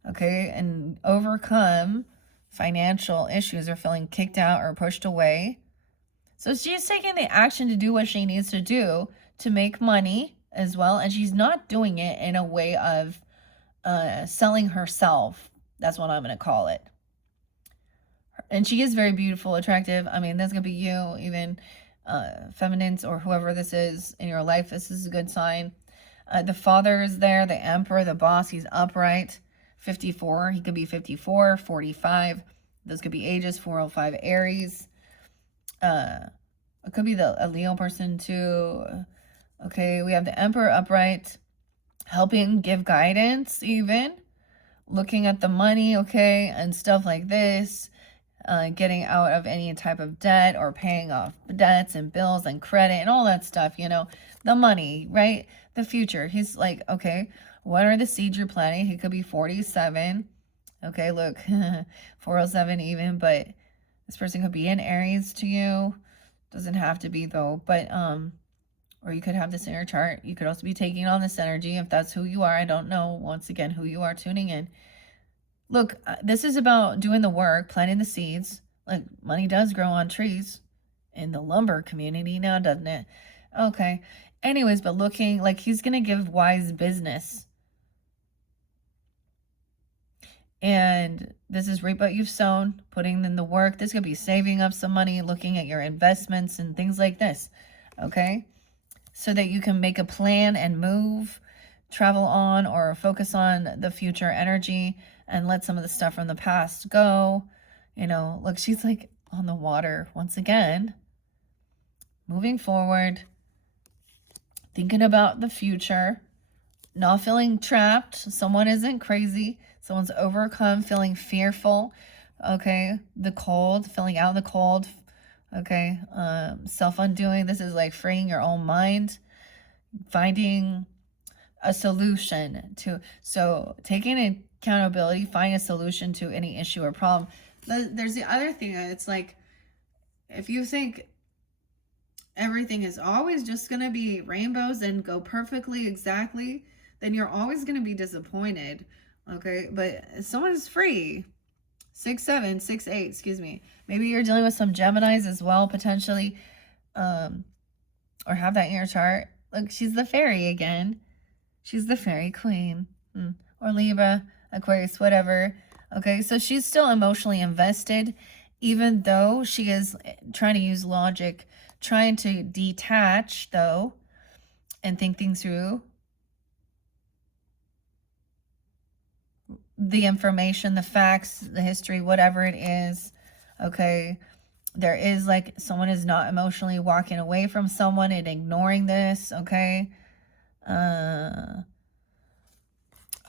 okay, and overcome financial issues or feeling kicked out or pushed away. So she's taking the action to do what she needs to do to make money as well. And she's not doing it in a way of selling herself. That's what I'm going to call it. And she is very beautiful, attractive. I mean, that's going to be you, even feminines or whoever this is in your life. This is a good sign. The father is there, the emperor, the boss. He's upright. 54. He could be 54, 45. Those could be ages. 405 Aries. It could be a Leo person too. Okay, we have the emperor upright, helping give guidance, even looking at the money, okay, and stuff like this. Getting out of any type of debt or paying off debts and bills and credit and all that stuff, you know, the money, right? The future. He's like, okay, what are the seeds you're planting? He could be 47. Okay, look, 407 even, but this person could be in Aries to you. Doesn't have to be though, but, or you could have this in your chart. You could also be taking on this energy if that's who you are. I don't know, once again, who you are tuning in. Look, this is about doing the work, planting the seeds. Like, money does grow on trees in the lumber community now, doesn't it? Okay. Anyways, but looking like he's going to give wise business. And this is reap what you've sown, putting in the work. This could be saving up some money, looking at your investments and things like this. Okay? So that you can make a plan and move, travel on, or focus on the future energy and let some of the stuff from the past go. You know, look, she's like on the water once again, moving forward, thinking about the future, not feeling trapped. Someone isn't crazy. Someone's overcome, feeling fearful. Okay, the cold, filling out the cold. Okay, self-undoing. This is like freeing your own mind, finding a solution to, so taking accountability, find a solution to any issue or problem. There's the other thing. It's like, if you think everything is always just going to be rainbows and go perfectly exactly, then you're always going to be disappointed. Okay, but someone is free. 6-7, 6-8, excuse me. Maybe you're dealing with some Geminis as well, potentially, or have that in your chart. Look, she's the fairy again. She's the fairy queen. Or Libra, Aquarius, whatever. Okay, so she's still emotionally invested, even though she is trying to use logic, trying to detach, though, and think things through. The information, the facts, the history, whatever it is. Okay, there is like someone is not emotionally walking away from someone and ignoring this. Okay.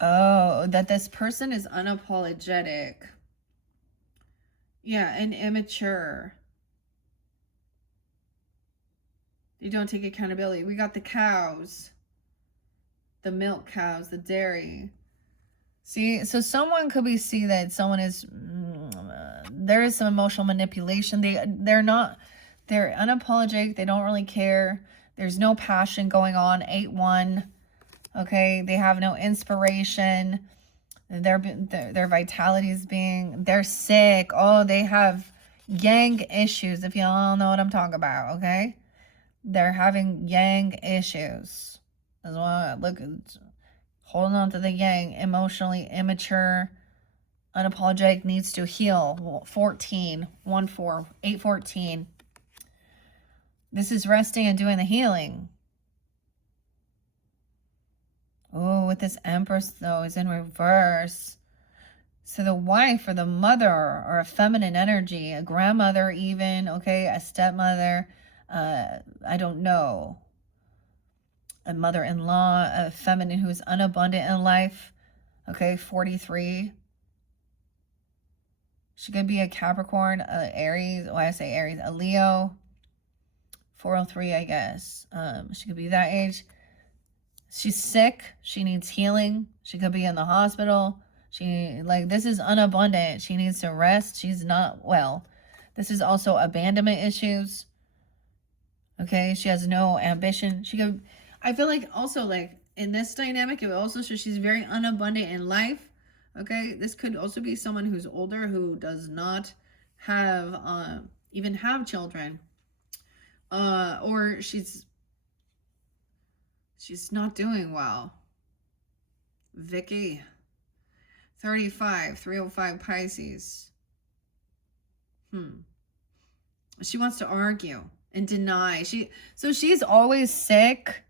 Oh, that this person is unapologetic. Yeah, and immature. They don't take accountability. We got the cows, the milk cows, the dairy. See, so someone could be see that someone is, there is some emotional manipulation. They're unapologetic. They don't really care. There's no passion going on. 8-1. Okay, they have no inspiration. Their vitality is they're sick. Oh, they have yang issues, if y'all know what I'm talking about, okay? They're having yang issues as well. Look, holding on to the yang, emotionally immature, unapologetic, needs to heal. 14, 1-4, 8-14. This is resting and doing the healing. Oh, with this Empress, though, is in reverse. So the wife or the mother or a feminine energy, a grandmother even, okay, a stepmother, I don't know, a mother-in-law, a feminine who is unabundant in life, okay, 43. She could be a Capricorn, a Aries, why I say Aries, a Leo, 403, I guess. She could be that age. She's sick. She needs healing. She could be in the hospital. This is unabundant. She needs to rest. She's not well. This is also abandonment issues. Okay, she has no ambition. I feel like also like in this dynamic, it also shows she's very unabundant in life. Okay, this could also be someone who's older who does not have even have children, or she's not doing well. Vicky, 35, 305 Pisces. She wants to argue and deny. So she's always sick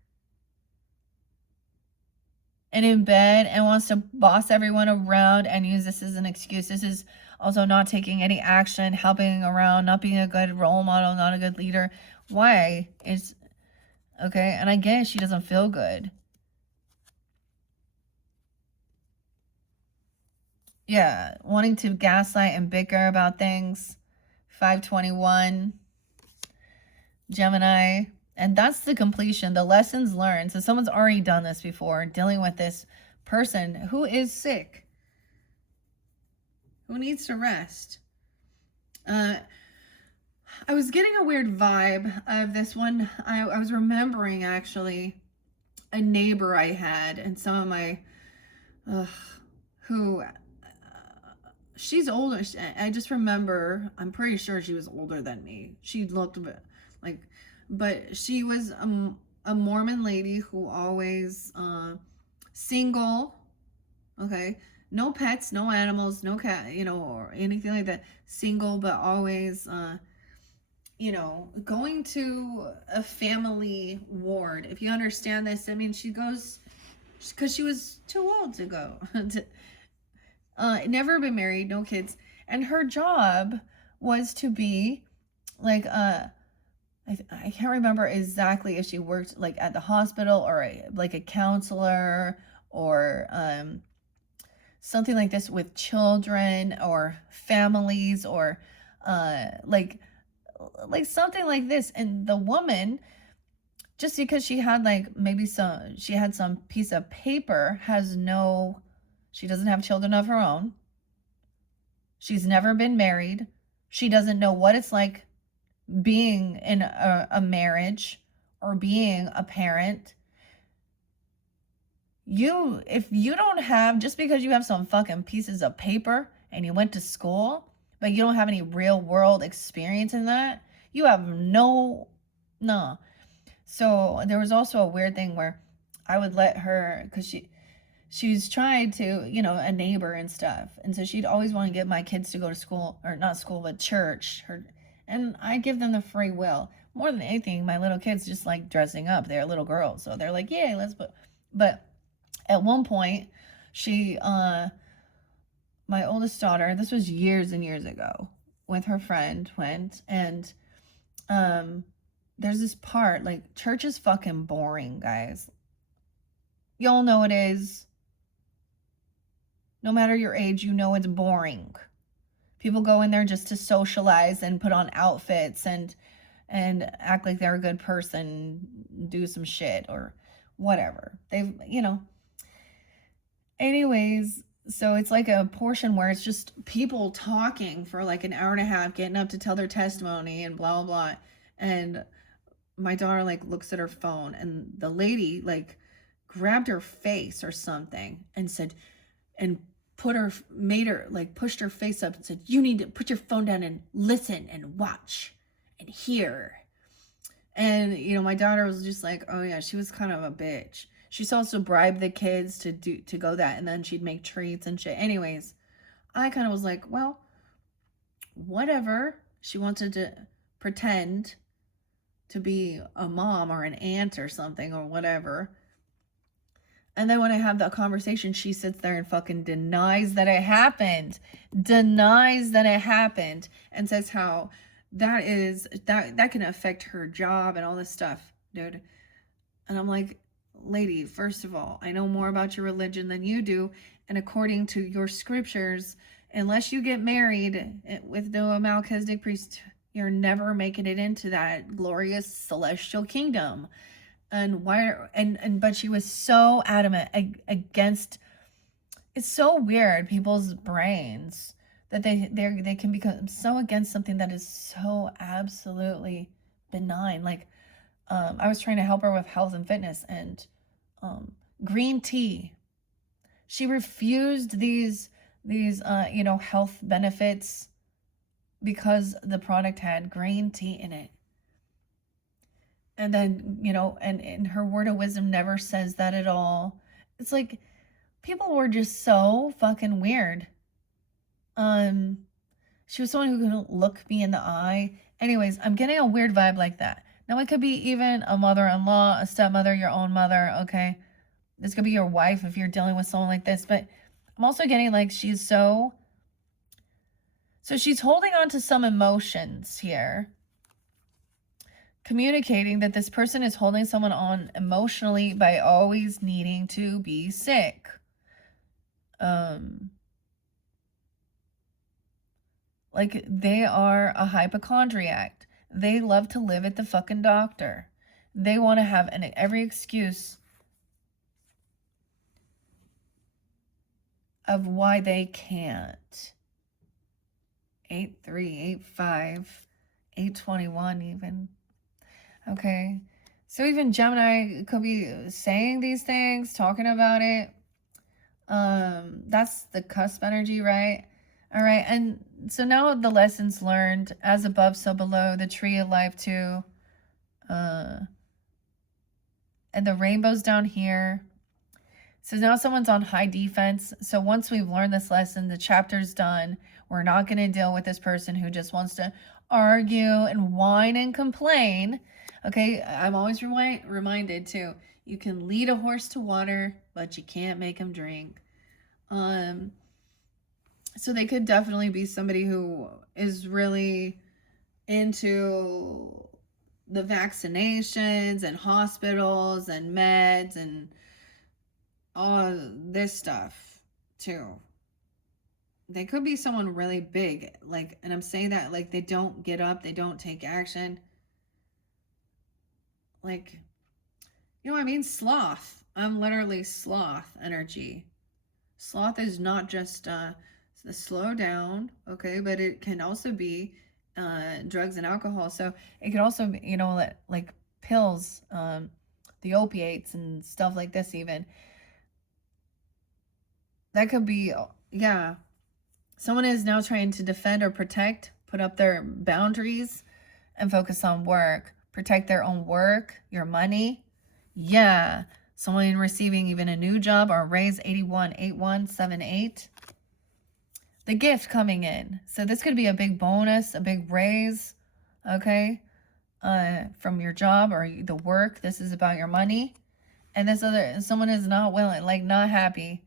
and in bed and wants to boss everyone around and use this as an excuse. This is also not taking any action, helping around, not being a good role model, not a good leader. Why? It's okay. And I guess she doesn't feel good. Yeah, wanting to gaslight and bicker about things. 521, Gemini. And that's the completion, the lessons learned. So someone's already done this before, dealing with this person who is sick, who needs to rest. I was getting a weird vibe of this one. I was remembering, actually, a neighbor I had and some of my, who, she's older. I just remember, I'm pretty sure she was older than me. She looked like, but she was a Mormon lady who always, single, okay, no pets, no animals, no cat, or anything like that, single, but always, going to a family ward. If you understand this, I mean, she goes, because she was too old to go, never been married, no kids, and her job was to be like, I can't remember exactly if she worked like at the hospital or like a counselor or something like this with children or families or like something like this. And the woman, just because she had like maybe she had some piece of paper, she doesn't have children of her own. She's never been married. She doesn't know what it's like being in a marriage or being a parent. If you don't have, just because you have some fucking pieces of paper and you went to school, but you don't have any real world experience in that, you have no. So there was also a weird thing where I would let her, because she's tried to, a neighbor and stuff. And so she'd always want to get my kids to go to school, or not school, but church. And I give them the free will. More than anything, my little kids just like dressing up. They're little girls. So they're like, yay, let's put. But at one point, my oldest daughter, this was years and years ago, with her friend, went, and there's this part, like, church is fucking boring, guys. Y'all know it is. No matter your age, you know it's boring. People go in there just to socialize and put on outfits and act like they're a good person, do some shit or whatever. Anyways, so it's like a portion where it's just people talking for like an hour and a half, getting up to tell their testimony and blah, blah, blah. And my daughter like looks at her phone, and the lady like grabbed her face or something and said, and pushed her face up and said, you need to put your phone down and listen and watch and hear. And, my daughter was just like, oh yeah, she was kind of a bitch. She's also bribed the kids to go that, and then she'd make treats and shit. Anyways, I kind of was like, well, whatever. She wanted to pretend to be a mom or an aunt or something or whatever. And then when I have that conversation, she sits there and fucking denies that it happened. And says how that can affect her job and all this stuff, dude. And I'm like, lady, first of all, I know more about your religion than you do. And according to your scriptures, unless you get married with the Melchizedek priest, you're never making it into that glorious celestial kingdom. And but she was so adamant against. It's so weird, people's brains, that they can become so against something that is so absolutely benign. Like, I was trying to help her with health and fitness, and green tea. She refused these you know, health benefits because the product had green tea in it. And then, you know, and her word of wisdom never says that at all. It's like people were just so fucking weird. She was someone who could look me in the eye. Anyways, I'm getting a weird vibe like that. Now it could be even a mother-in-law, a stepmother, your own mother, okay? This could be your wife if you're dealing with someone like this, but I'm also getting like she's so she's holding on to some emotions here. Communicating that this person is holding someone on emotionally by always needing to be sick. Like they are a hypochondriac. They love to live at the fucking doctor. They want to have every excuse of why they can't. 8-3, 8-5, 8-21 even. Okay. So even Gemini could be saying these things, talking about it. That's the cusp energy, right? All right. And so now the lessons learned, as above, so below, the tree of life too. And the rainbow's down here. So now someone's on high defense. So once we've learned this lesson, the chapter's done. We're not going to deal with this person who just wants to argue and whine and complain. Okay, I'm always reminded too, you can lead a horse to water, but you can't make him drink. So they could definitely be somebody who is really into the vaccinations and hospitals and meds and all this stuff too. They could be someone really big, like, and I'm saying that like they don't get up, they don't take action. Like, you know what I mean? Sloth. I'm literally sloth energy. Sloth is not just the slow down, okay, but it can also be drugs and alcohol. So it could also be, you know, like pills, the opiates and stuff like this even. That could be, yeah. Someone is now trying to defend or protect, put up their boundaries, and focus on work. Protect their own work, your money. Yeah. Someone receiving even a new job or a raise, 81, 8178. The gift coming in. So this could be a big bonus, a big raise, okay, from your job or the work. This is about your money. And this other, someone is not willing, like not happy.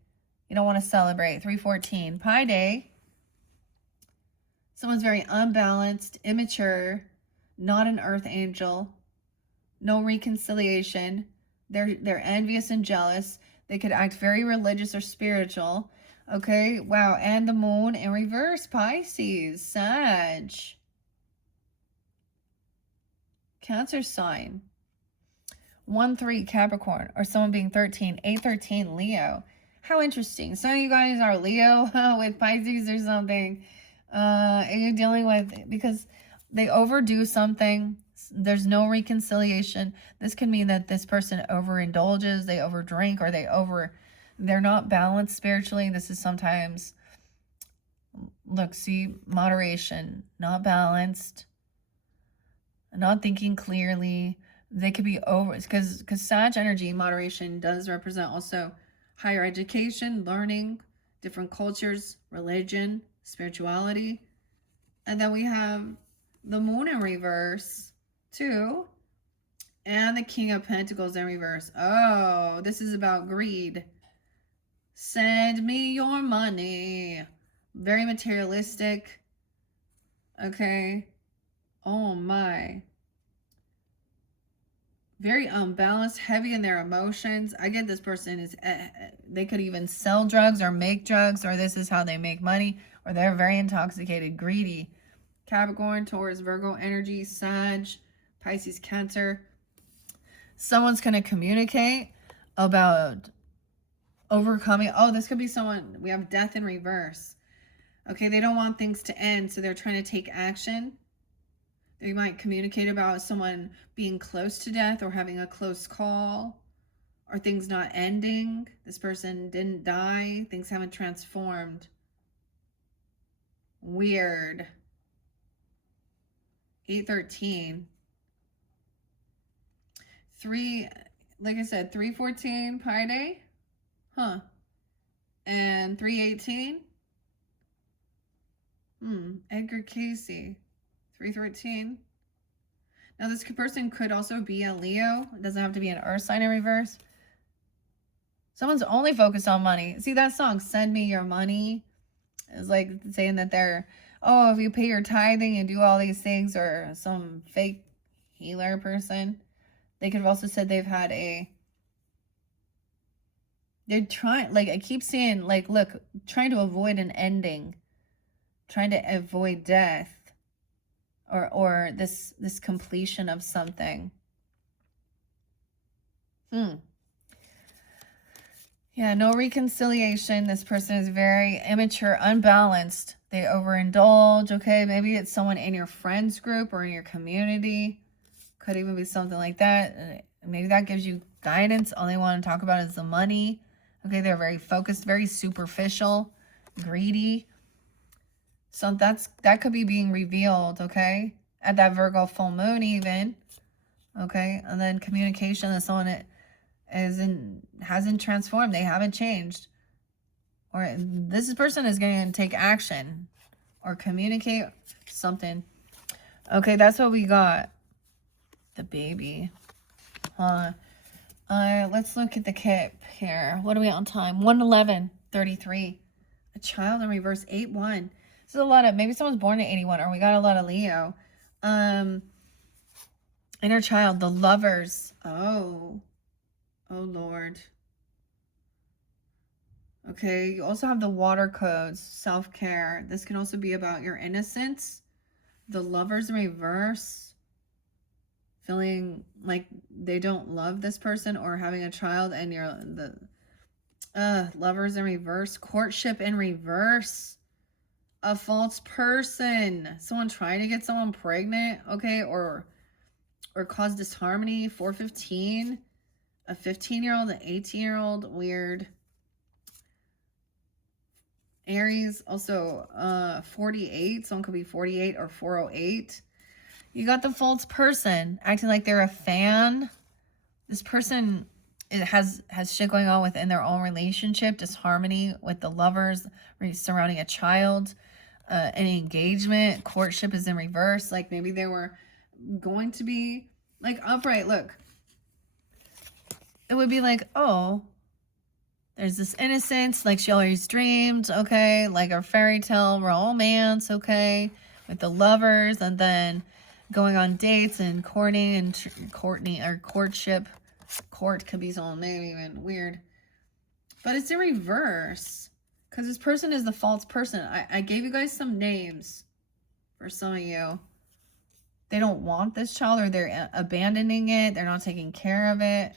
You don't want to celebrate. 314. Pi Day. Someone's very unbalanced, immature, not an earth angel, no reconciliation. They're envious and jealous. They could act very religious or spiritual. Okay, wow. And the moon in reverse, Pisces, Sag, Cancer sign. 1-3 Capricorn, or someone being 13, 8-13 Leo. How interesting. Some of you guys are Leo with Pisces or something. And you're dealing with, because they overdo something. There's no reconciliation. This can mean that this person overindulges, they overdrink, or they're not balanced spiritually. This is sometimes, look, see, moderation, not balanced, not thinking clearly. They could be over, because Sag energy, moderation, does represent also higher education, learning, different cultures, religion, spirituality. And then we have the moon in reverse too, and the King of Pentacles in reverse. Oh, this is about greed. Send me your money. Very materialistic. Okay. Oh my. Very unbalanced, heavy in their emotions. I get this person is, they could even sell drugs or make drugs, or this is how they make money, or they're very intoxicated, greedy. Capricorn, Taurus, Virgo energy, Sag, Pisces, Cancer. Someone's going to communicate about overcoming. Oh, this could be someone, we have death in reverse. Okay, they don't want things to end, so they're trying to take action. They might communicate about someone being close to death or having a close call. Are things not ending? This person didn't die. Things haven't transformed. Weird. 813. 3, like I said, 314 Pi Day. Huh. And 318. Edgar Casey. 313. Now this person could also be a Leo. It doesn't have to be an earth sign in reverse. Someone's only focused on money. See that song, Send Me Your Money? It's like saying that they're, oh, if you pay your tithing and do all these things, or some fake healer person. They could have also said they've had they're trying, like I keep seeing, like, look, trying to avoid an ending. Trying to avoid death. Or this completion of something. Yeah, no reconciliation. This person is very immature, unbalanced. They overindulge, okay? Maybe it's someone in your friends group or in your community. Could even be something like that. Maybe that gives you guidance. All they want to talk about is the money. Okay, they're very focused, very superficial, greedy. So that could be being revealed, okay? At that Virgo full moon even. Okay, and then communication is someone that hasn't transformed. They haven't changed. Or this person is going to take action or communicate something. Okay, that's what we got. The baby. Let's look at the Kip here. What are we on time? 1:11:33. A child in reverse, 8-1. This is a lot of, maybe someone's born in 81, or we got a lot of Leo. Inner child, the lovers. Oh Lord. Okay, you also have the water codes, self-care. This can also be about your innocence. The lovers in reverse. Feeling like they don't love this person, or having a child and you're lovers in reverse. Courtship in reverse. A false person. Someone trying to get someone pregnant, okay, or cause disharmony. 415. A 15-year-old, an 18-year-old. Weird. Aries, also 48. Someone could be 48 or 408. You got the false person acting like they're a fan. This person has shit going on within their own relationship. Disharmony with the lovers surrounding a child. An engagement. Courtship is in reverse. Like maybe they were going to be like upright. Look. It would be like, oh, there's this innocence, like she always dreamed, okay? Like a fairy tale romance, okay? With the lovers, and then going on dates and courting and courtship. Court could be someone maybe even weird. But it's in reverse. Because this person is the false person. I gave you guys some names for some of you. They don't want this child, or they're abandoning it. They're not taking care of it.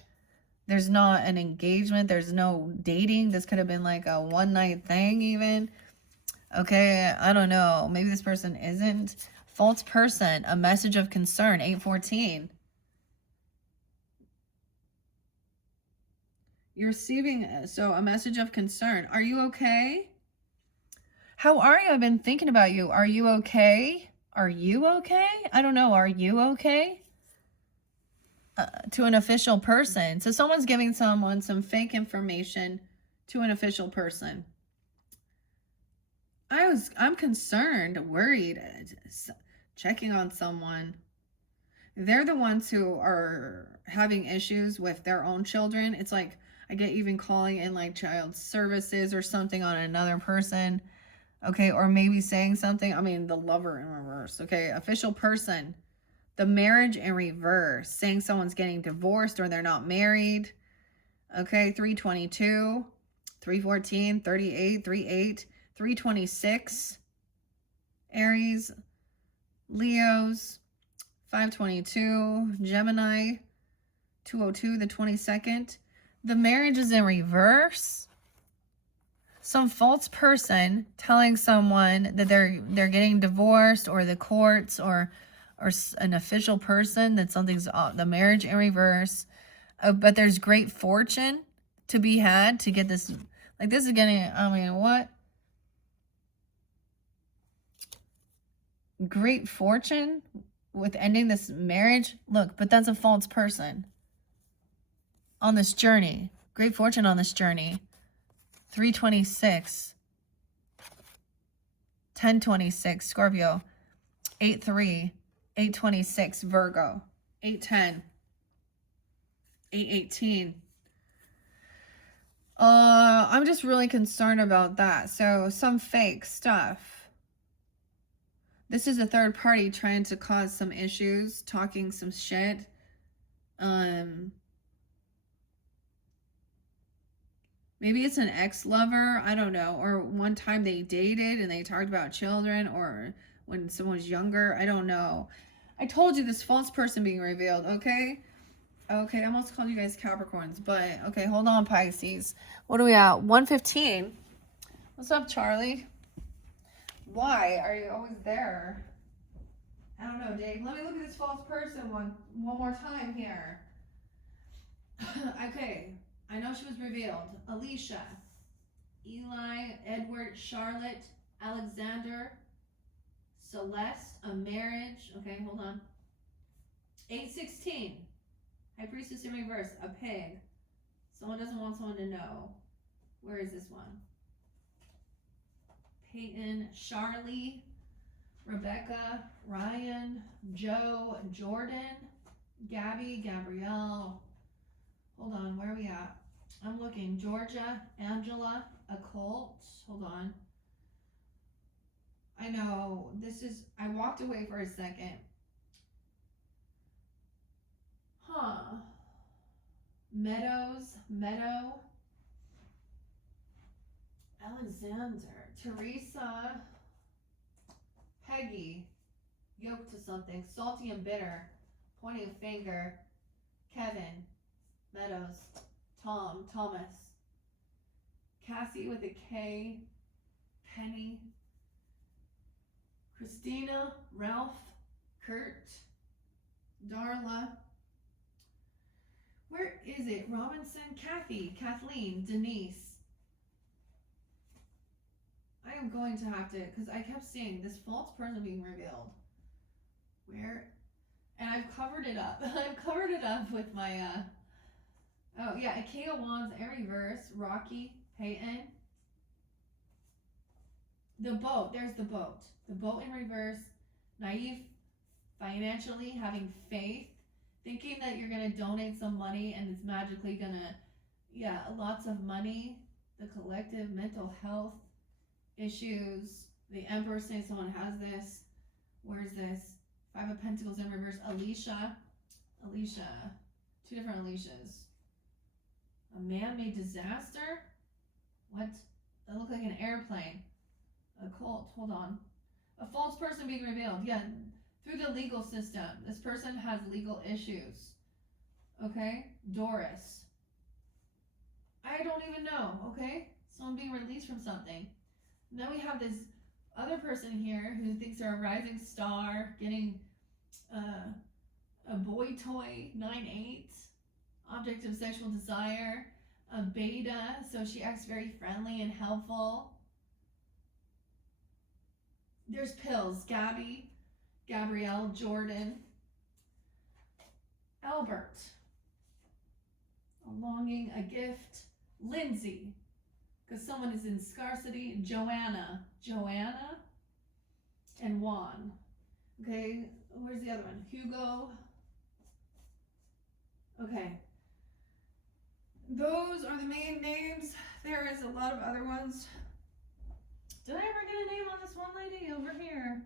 There's not an engagement. There's no dating. This could have been like a one-night thing even. Okay, I don't know. Maybe this person isn't. False person, a message of concern, 814. You're receiving, so a message of concern. Are you okay? How are you? I've been thinking about you. Are you okay? Are you okay? I don't know. Are you okay? To an official person. So someone's giving someone some fake information to an official person. I'm concerned, worried, checking on someone. They're the ones who are having issues with their own children. It's like I get even calling in like child services or something on another person. Okay, or maybe saying something. I mean, the lover in reverse. Okay, official person. The marriage in reverse, saying someone's getting divorced or they're not married. Okay, 322, 314, 38, 38, 326. Aries, Leos, 522, Gemini, 202, the 22nd. The marriage is in reverse. Some false person telling someone that they're getting divorced, or the courts, or an official person that something's off. The marriage in reverse. But there's great fortune to be had to get this. Like, this is getting, I mean, what? Great fortune with ending this marriage. Look, but that's a false person on this journey. Great fortune on this journey. 326. 1026, Scorpio. 8-3. 8-26, Virgo. 8-10. 8-18. I'm just really concerned about that. So some fake stuff. This is a third party trying to cause some issues, talking some shit. Maybe it's an ex-lover, I don't know, or one time they dated and they talked about children, or when someone was younger, I don't know. I told you this false person being revealed, okay? Okay, I almost called you guys Capricorns, but okay, hold on, Pisces. What are we at? 1:15. What's up, Charlie? Why are you always there? I don't know, Dave. Let me look at this false person one more time here. Okay, I know she was revealed. Alicia, Eli, Edward, Charlotte, Alexander, Celeste, a marriage. Okay, hold on. 8-16. High Priestess in reverse, a pig. Someone doesn't want someone to know. Where is this one? Peyton, Charlie, Rebecca, Ryan, Joe, Jordan, Gabby, Gabrielle. Hold on, where are we at? I'm looking. Georgia, Angela, Occult. Hold on. I know, this is, I walked away for a second. Huh. Meadow, Alexander, Teresa, Peggy, yoked to something, salty and bitter, pointing a finger, Kevin, Meadows, Thomas, Cassie with a K, Penny, Christina, Ralph, Kurt, Darla. Where is it? Robinson, Kathy, Kathleen, Denise. I am going to have to, because I kept seeing this false person being revealed. Where? And I've covered it up. I've covered it up with my, oh yeah, King of Wands in reverse, Rocky, Peyton. The boat, there's the boat. The boat in reverse, naive, financially, having faith, thinking that you're going to donate some money and it's magically going to, yeah, lots of money. The collective mental health issues. The Emperor saying someone has this. Where's this? 5 of Pentacles in reverse. Alicia. 2 different Alicias. A man-made disaster? What? That looked like an airplane. A cult. Hold on. A false person being revealed. Yeah, through the legal system. This person has legal issues. Okay? Doris. I don't even know. Okay? Someone being released from something. And then we have this other person here who thinks they're a rising star, getting a boy toy, 9-8, object of sexual desire, a beta, so she acts very friendly and helpful. There's pills. Gabby, Gabrielle, Jordan, Albert, a longing, a gift, Lindsay, because someone is in scarcity, Joanna, and Juan. Okay, where's the other one? Hugo. Okay. Those are the main names. There is a lot of other ones. Did I ever get a name on this one lady over here?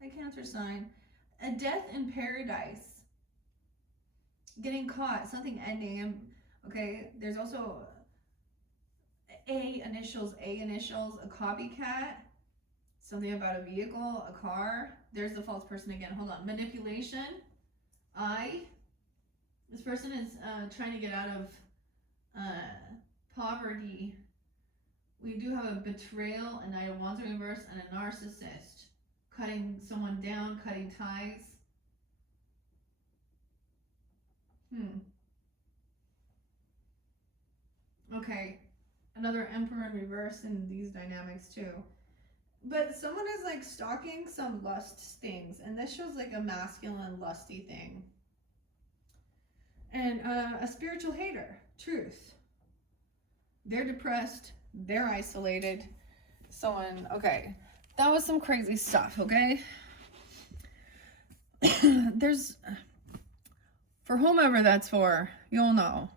A Cancer sign. A death in paradise. Getting caught. Something ending. Okay, there's also A initials, a copycat. Something about a vehicle, a car. There's the false person again. Hold on. Manipulation. This person is trying to get out of poverty. We do have a betrayal, a Knight of Wands in reverse, and a narcissist. Cutting someone down, cutting ties. Okay, another Emperor in reverse in these dynamics too. But someone is like stalking some lust things, and this shows like a masculine lusty thing. And a spiritual hater, truth. They're depressed, they're isolated. Someone, okay, that was some crazy stuff, okay? There's, for whomever that's for, you'll know.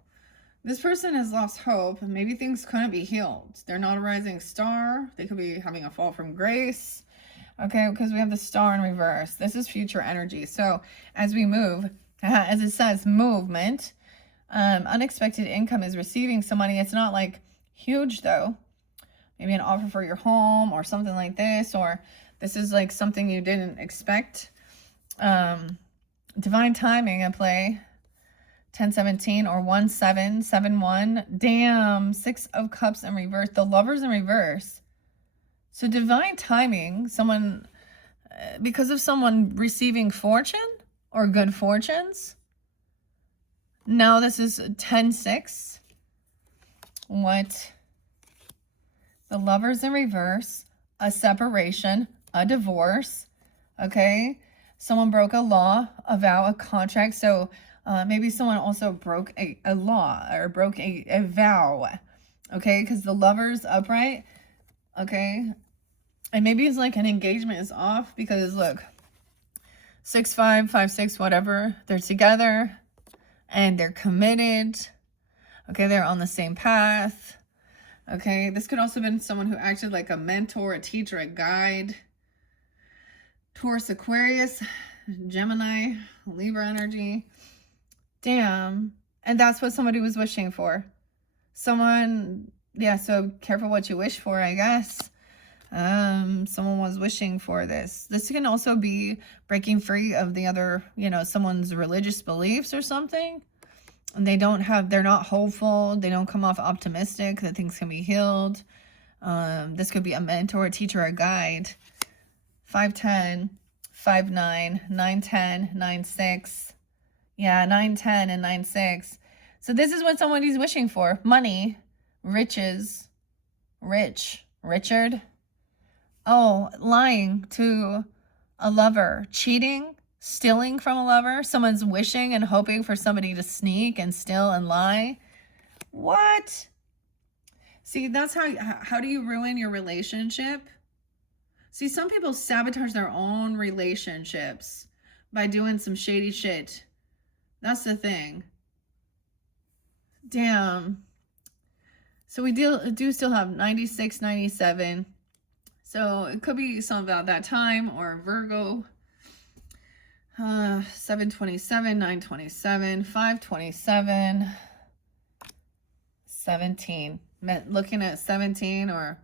This person has lost hope, and maybe things couldn't be healed. They're not a rising star. They could be having a fall from grace. Okay, because we have the star in reverse. This is future energy. So as we move, as it says, movement, unexpected income is receiving some money. It's not like huge though. Maybe an offer for your home or something like this, or this is like something you didn't expect. Divine timing at play. 1017 or 1771. Damn, 6 of Cups in reverse. The Lovers in reverse. So divine timing, someone, because of someone receiving fortune or good fortunes. Now this is 10-6. What? The Lovers in reverse, a separation, a divorce, okay? Someone broke a law, a vow, a contract. So maybe someone also broke a law or broke a vow, okay? Because the Lovers upright, okay? And maybe it's like an engagement is off because look, 6-5, 5-6, whatever. They're together and they're committed. Okay, they're on the same path. Okay, this could also have been someone who acted like a mentor, a teacher, a guide. Taurus, Aquarius, Gemini, Libra energy. Damn. And that's what somebody was wishing for. Someone, yeah, so careful what you wish for, I guess. Someone was wishing for this. This can also be breaking free of the other, you know, someone's religious beliefs or something. And they're not hopeful. They don't come off optimistic that things can be healed. This could be a mentor, a teacher, a guide. 5-10, 5-9, 9-10, 9-6. Yeah, 9-10 and 9-6. So this is what somebody's wishing for. Money, riches, Richard. Oh, lying to a lover, cheating, stealing from a lover. Someone's wishing and hoping for somebody to sneak and steal and lie. What? See, that's how do you ruin your relationship? See, some people sabotage their own relationships by doing some shady shit. That's the thing. Damn. So we do still have 96, 97. So it could be something about that time or Virgo. 727, 927, 527, 17. Looking at 17 or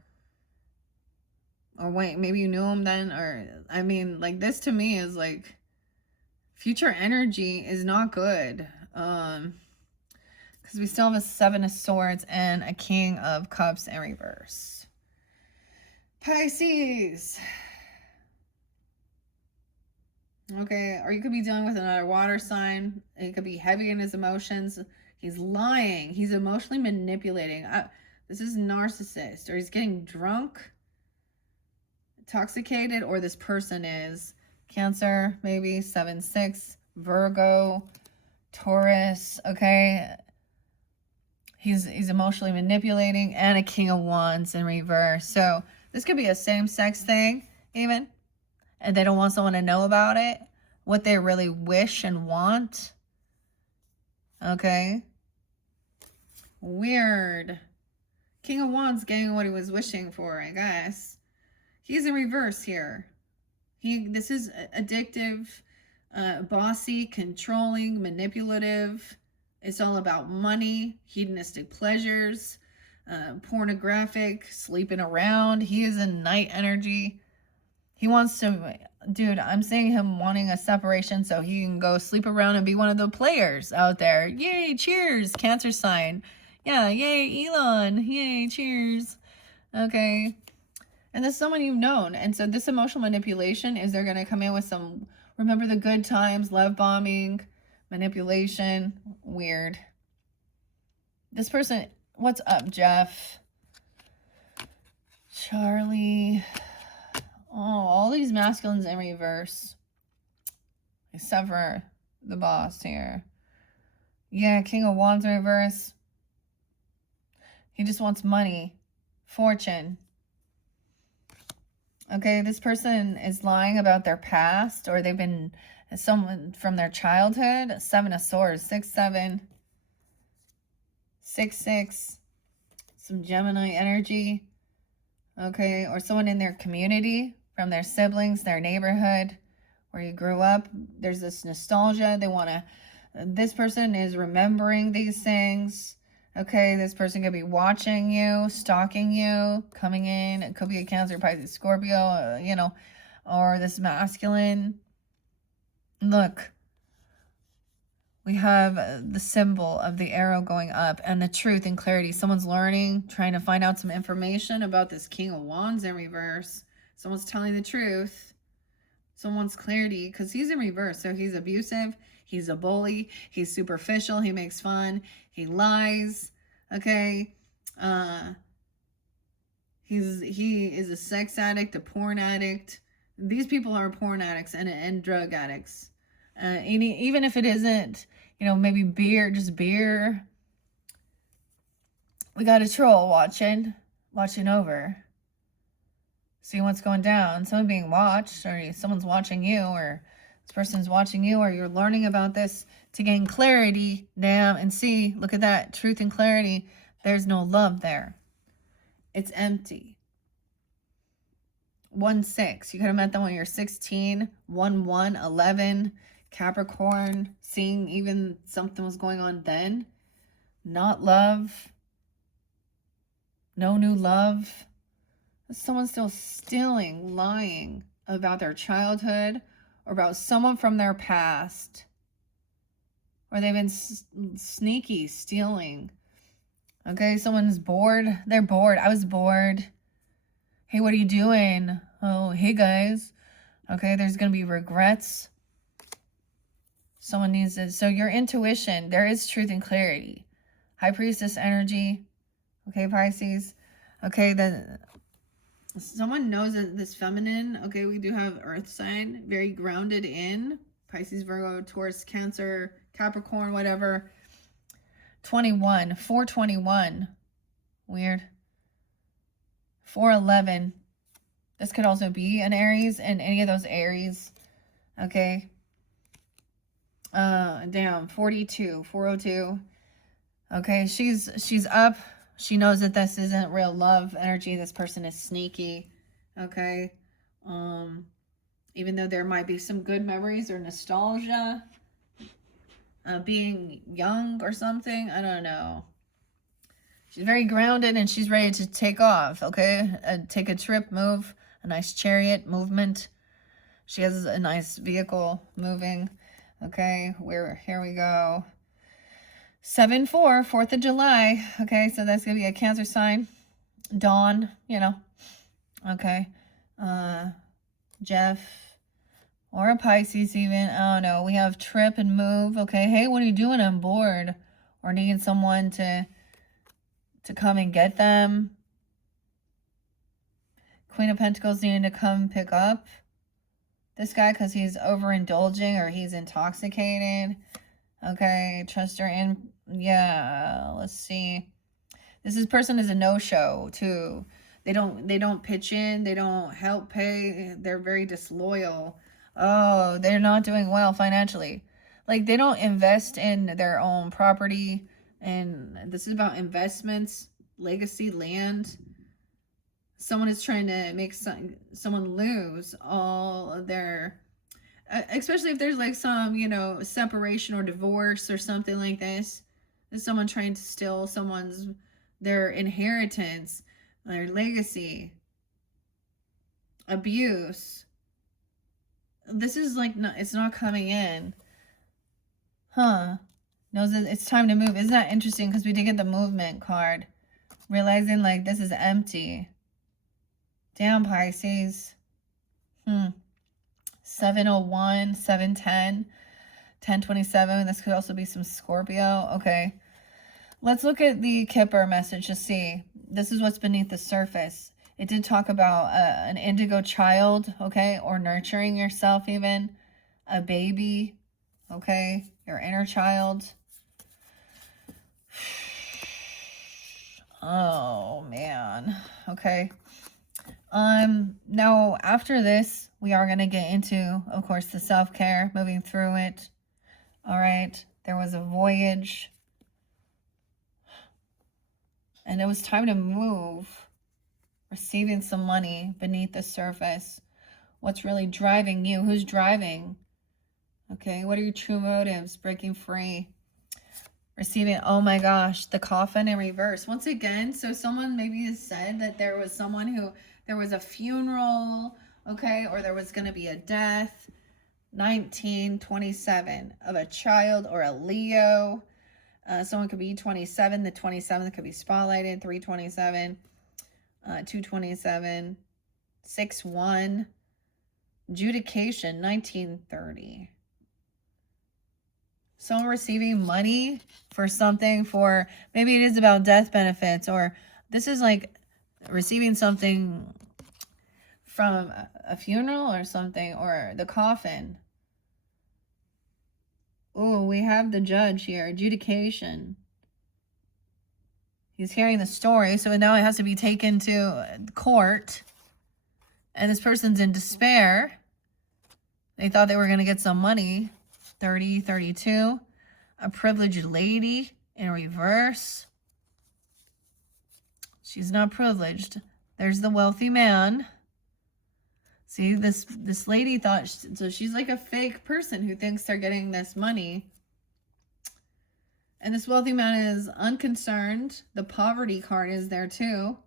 wait, maybe you knew him then, or I mean, like this to me is like future energy is not good. Because we still have a 7 of Swords and a King of Cups in reverse. Pisces. Okay, or you could be dealing with another water sign. He could be heavy in his emotions. He's lying. He's emotionally manipulating. This is narcissist, or he's getting drunk, intoxicated, or this person is Cancer, maybe 7-6, Virgo, Taurus. Okay, he's emotionally manipulating, and a King of Wands in reverse. So this could be a same-sex thing, even. And they don't want someone to know about it, what they really wish and want. Okay. Weird. King of Wands getting what he was wishing for, I guess. He's in reverse here. This is addictive, bossy, controlling, manipulative. It's all about money, hedonistic pleasures, pornographic, sleeping around. He is in night energy. He wants to, dude, I'm seeing him wanting a separation so he can go sleep around and be one of the players out there. Yay, cheers, Cancer sign. Yeah, yay, Elon. Yay, cheers. Okay. And this is someone you've known. And so this emotional manipulation is they're going to come in with some, remember the good times, love bombing, manipulation. Weird. This person What's up, Jeff? Charlie. Oh, all these masculines in reverse. Except for the boss here. Yeah, King of Wands in reverse. He just wants money. Fortune. Okay, this person is lying about their past, or they've been someone from their childhood. 7 of Swords. 6, 7. 6, 6. Some Gemini energy. Okay, or someone in their community, from their siblings, their neighborhood, where you grew up. There's this nostalgia. They want to, this person is remembering these things. Okay, this person could be watching you, stalking you, coming in. It could be a Cancer, Pisces, Scorpio, you know, or this masculine. Look, we have the symbol of the arrow going up and the truth and clarity. Someone's learning, trying to find out some information about this King of Wands in reverse. Someone's telling the truth. Someone's clarity, because he's in reverse. So he's abusive. He's a bully. He's superficial. He makes fun. He lies. Okay. He is a sex addict, a porn addict. These people are porn addicts and drug addicts. Even if it isn't, you know, maybe beer, just beer. We got a troll watching over. See what's going down. Someone being watched, or someone's watching you, or this person's watching you, or you're learning about this to gain clarity. Damn, and see, look at that, truth and clarity. There's no love there. It's empty. 1, 6. You could have met them when you're 16. 1, 1, 11. Capricorn. Seeing even something was going on then. Not love. No new love. Someone's still stealing, lying about their childhood or about someone from their past. Or they've been sneaky, stealing. Okay, someone's bored. They're bored. I was bored. Hey, what are you doing? Oh, hey, guys. Okay, there's going to be regrets. Someone needs it. So your intuition, there is truth and clarity. High Priestess energy. Okay, Pisces. Okay, someone knows that this feminine, okay, we do have earth sign, very grounded in Pisces, Virgo, Taurus, Cancer, Capricorn, whatever. 21, 421. Weird. 411. This could also be an Aries, and any of those Aries. Okay. Damn, 42, 402. Okay, she's up. She knows that this isn't real love energy. This person is sneaky. Okay. Even though there might be some good memories or nostalgia, being young or something, I don't know. She's very grounded and she's ready to take off. Okay, take a trip, move, a nice chariot movement. She has a nice vehicle moving. Okay, here we go. 7/4, 4th of July. Okay, so that's gonna be a Cancer sign. Dawn, you know. Okay. Jeff. Or a Pisces even. I don't know. We have trip and move. Okay. Hey, what are you doing? I'm bored. Or needing someone to come and get them. Queen of Pentacles needing to come pick up this guy because he's overindulging or he's intoxicated. Okay. Trust her in. Yeah. Let's see. This person is a no-show too. They don't pitch in. They don't help pay. They're very disloyal. Oh, they're not doing well financially. Like, they don't invest in their own property. And this is about investments, legacy, land. Someone is trying to make someone lose all of their, especially if there's like some, you know, separation or divorce or something like this. There's someone trying to steal their inheritance, their legacy, abuse. This is like, it's not coming in. Huh. Knows that it's time to move. Isn't that interesting? Because we did get the movement card. Realizing like this is empty. Damn, Pisces. 701, 710, 1027. This could also be some Scorpio. Okay. Let's look at the Kipper message to see. This is what's beneath the surface. It did talk about an indigo child, okay, or nurturing yourself even, a baby, okay, your inner child. Oh, man, okay. Now, after this, we are going to get into, of course, the self-care, moving through it. All right, there was a voyage. And it was time to move, receiving some money beneath the surface. What's really driving you? Who's driving? Okay, what are your true motives? Breaking free. Receiving, oh my gosh, the coffin in reverse. Once again, so someone maybe has said that there was someone who, there was a funeral, okay, or there was going to be a death. 1927 of a child or a Leo. Someone could be 27. The 27th could be spotlighted. 327, 227, 6-1. Adjudication, 1930. Someone receiving money for something, for maybe it is about death benefits, or this is like receiving something from a funeral or something, or the coffin. Oh, we have the judge here. Adjudication. He's hearing the story, so now it has to be taken to court. And this person's in despair. They thought they were going to get some money. 30, 32. A privileged lady in reverse. She's not privileged. There's the wealthy man. See, this lady thought, so she's like a fake person who thinks they're getting this money. And this wealthy man is unconcerned. The poverty card is there too.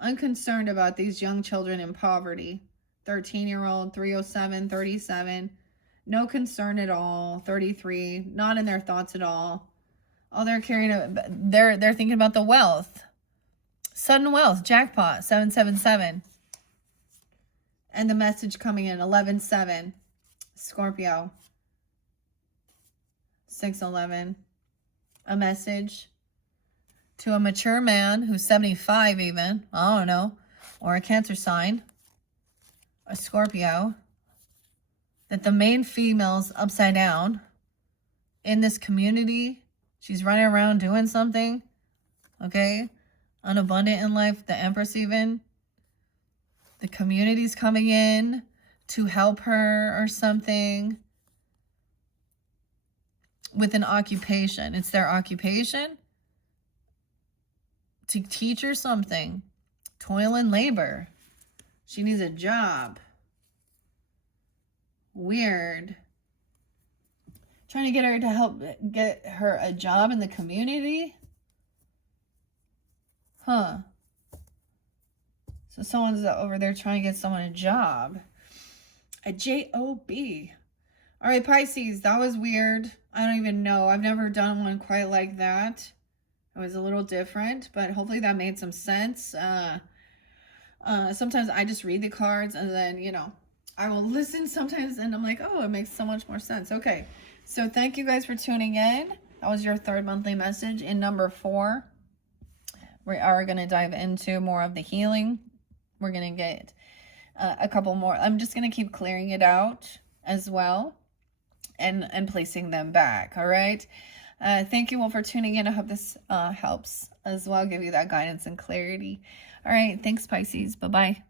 Unconcerned about these young children in poverty. 13-year-old, 307, 37. No concern at all. 33. Not in their thoughts at all. Oh, they're thinking about the wealth. Sudden wealth, jackpot, 777. And the message coming in, 11-7. Scorpio. 6-11. A message to a mature man who's 75 even. I don't know. Or a Cancer sign. A Scorpio. That the main female's upside down. In this community. She's running around doing something. Okay. Unabundant in life, the Empress even. The community's coming in to help her or something. With an occupation. It's their occupation to teach her something. Toil and labor. She needs a job. Weird. Trying to get her to help get her a job in the community. Huh. So someone's over there trying to get someone a job. A J-O-B. All right, Pisces, that was weird. I don't even know. I've never done one quite like that. It was a little different, but hopefully that made some sense. Sometimes I just read the cards and then, you know, I will listen sometimes and I'm like, oh, it makes so much more sense. Okay, so thank you guys for tuning in. That was your third monthly message. In number 4, we are going to dive into more of the healing. We're going to get a couple more. I'm just going to keep clearing it out as well and placing them back. All right. Thank you all for tuning in. I hope this helps as well, give you that guidance and clarity. All right. Thanks, Pisces. Bye-bye.